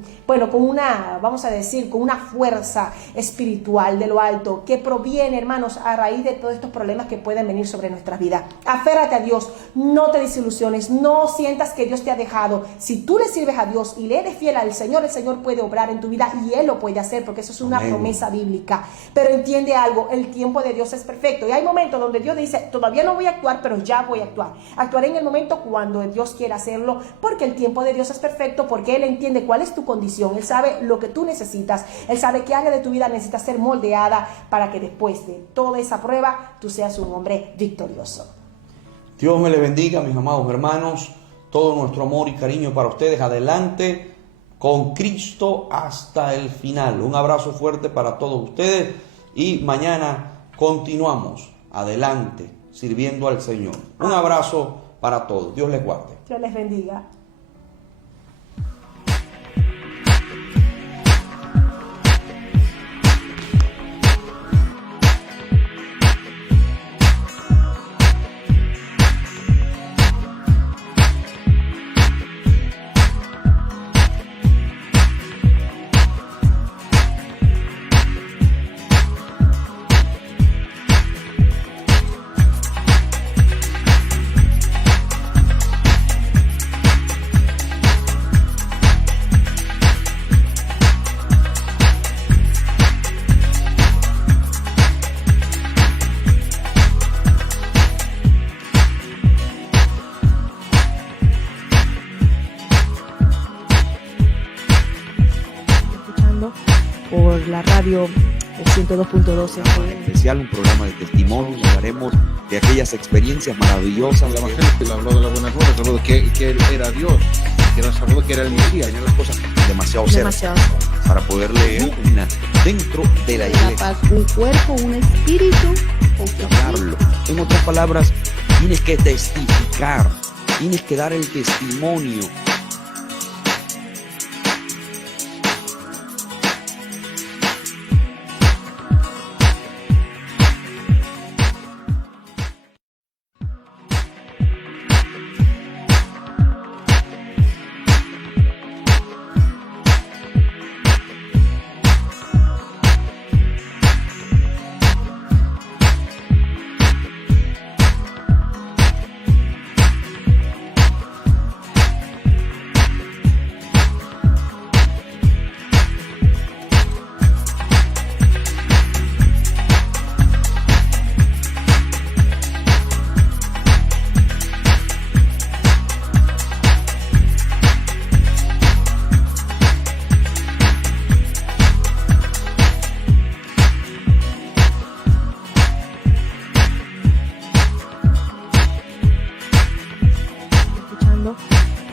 una fuerza espiritual de lo alto que proviene, hermanos, a raíz de todos estos problemas que pueden venir sobre nuestras vidas. Aférrate a Dios, no te desilusiones, no sientas que Dios te ha dejado. Si tú le sirves a Dios y le eres fiel al Señor, el Señor puede obrar en tu vida y Él lo puede hacer, porque eso es una promesa bíblica. Pero entiende algo, el tiempo de Dios es perfecto y hay momentos donde Dios dice: todavía no voy a actuar, pero ya voy a actuar. Actuaré en el momento cuando Dios quiera hacerlo, porque el tiempo de Dios es perfecto, porque Él entiende cuál es tu condición, Él sabe lo que tú necesitas, Él sabe qué área de tu vida necesita ser moldeada para que después de toda esa prueba tú seas un hombre victorioso. Dios me les bendiga, mis amados hermanos, todo nuestro amor y cariño para ustedes. Adelante con Cristo hasta el final. Un abrazo fuerte para todos ustedes y mañana continuamos adelante sirviendo al Señor. Un abrazo para todos. Dios les guarde. Dios les bendiga. la radio 102.12 FM. Especial, un programa de testimonio. Hablaremos de aquellas experiencias maravillosas. El Evangelio habló de las buenas nuevas, habló de que él era Dios, que nos habló que era el Mesías. Tener las cosas demasiado cerca para poder leer dentro de la iglesia. Paz, un cuerpo, un espíritu. Hablarlo. En otras palabras, tienes que testificar, tienes que dar el testimonio.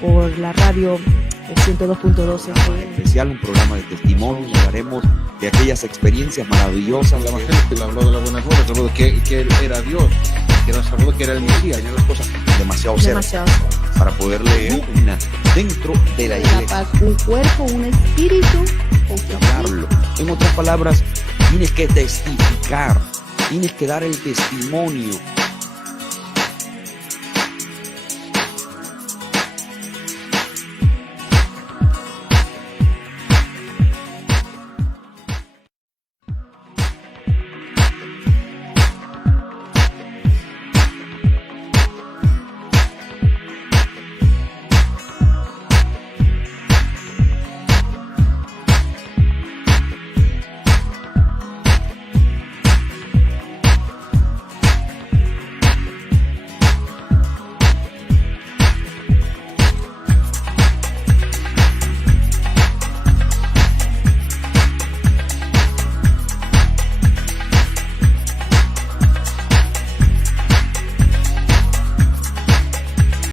Por la radio 102.12 FM. Especial, un programa de testimonio. Hablaremos de aquellas experiencias maravillosas. El Evangelio habló de las buenas nuevas, habló de que él era Dios, que nos habló que era el Mesías. Tener las cosas demasiado cerca para poder leer dentro de la iglesia. Paz, un cuerpo, un espíritu. Hablarlo. En otras palabras, tienes que testificar, tienes que dar el testimonio.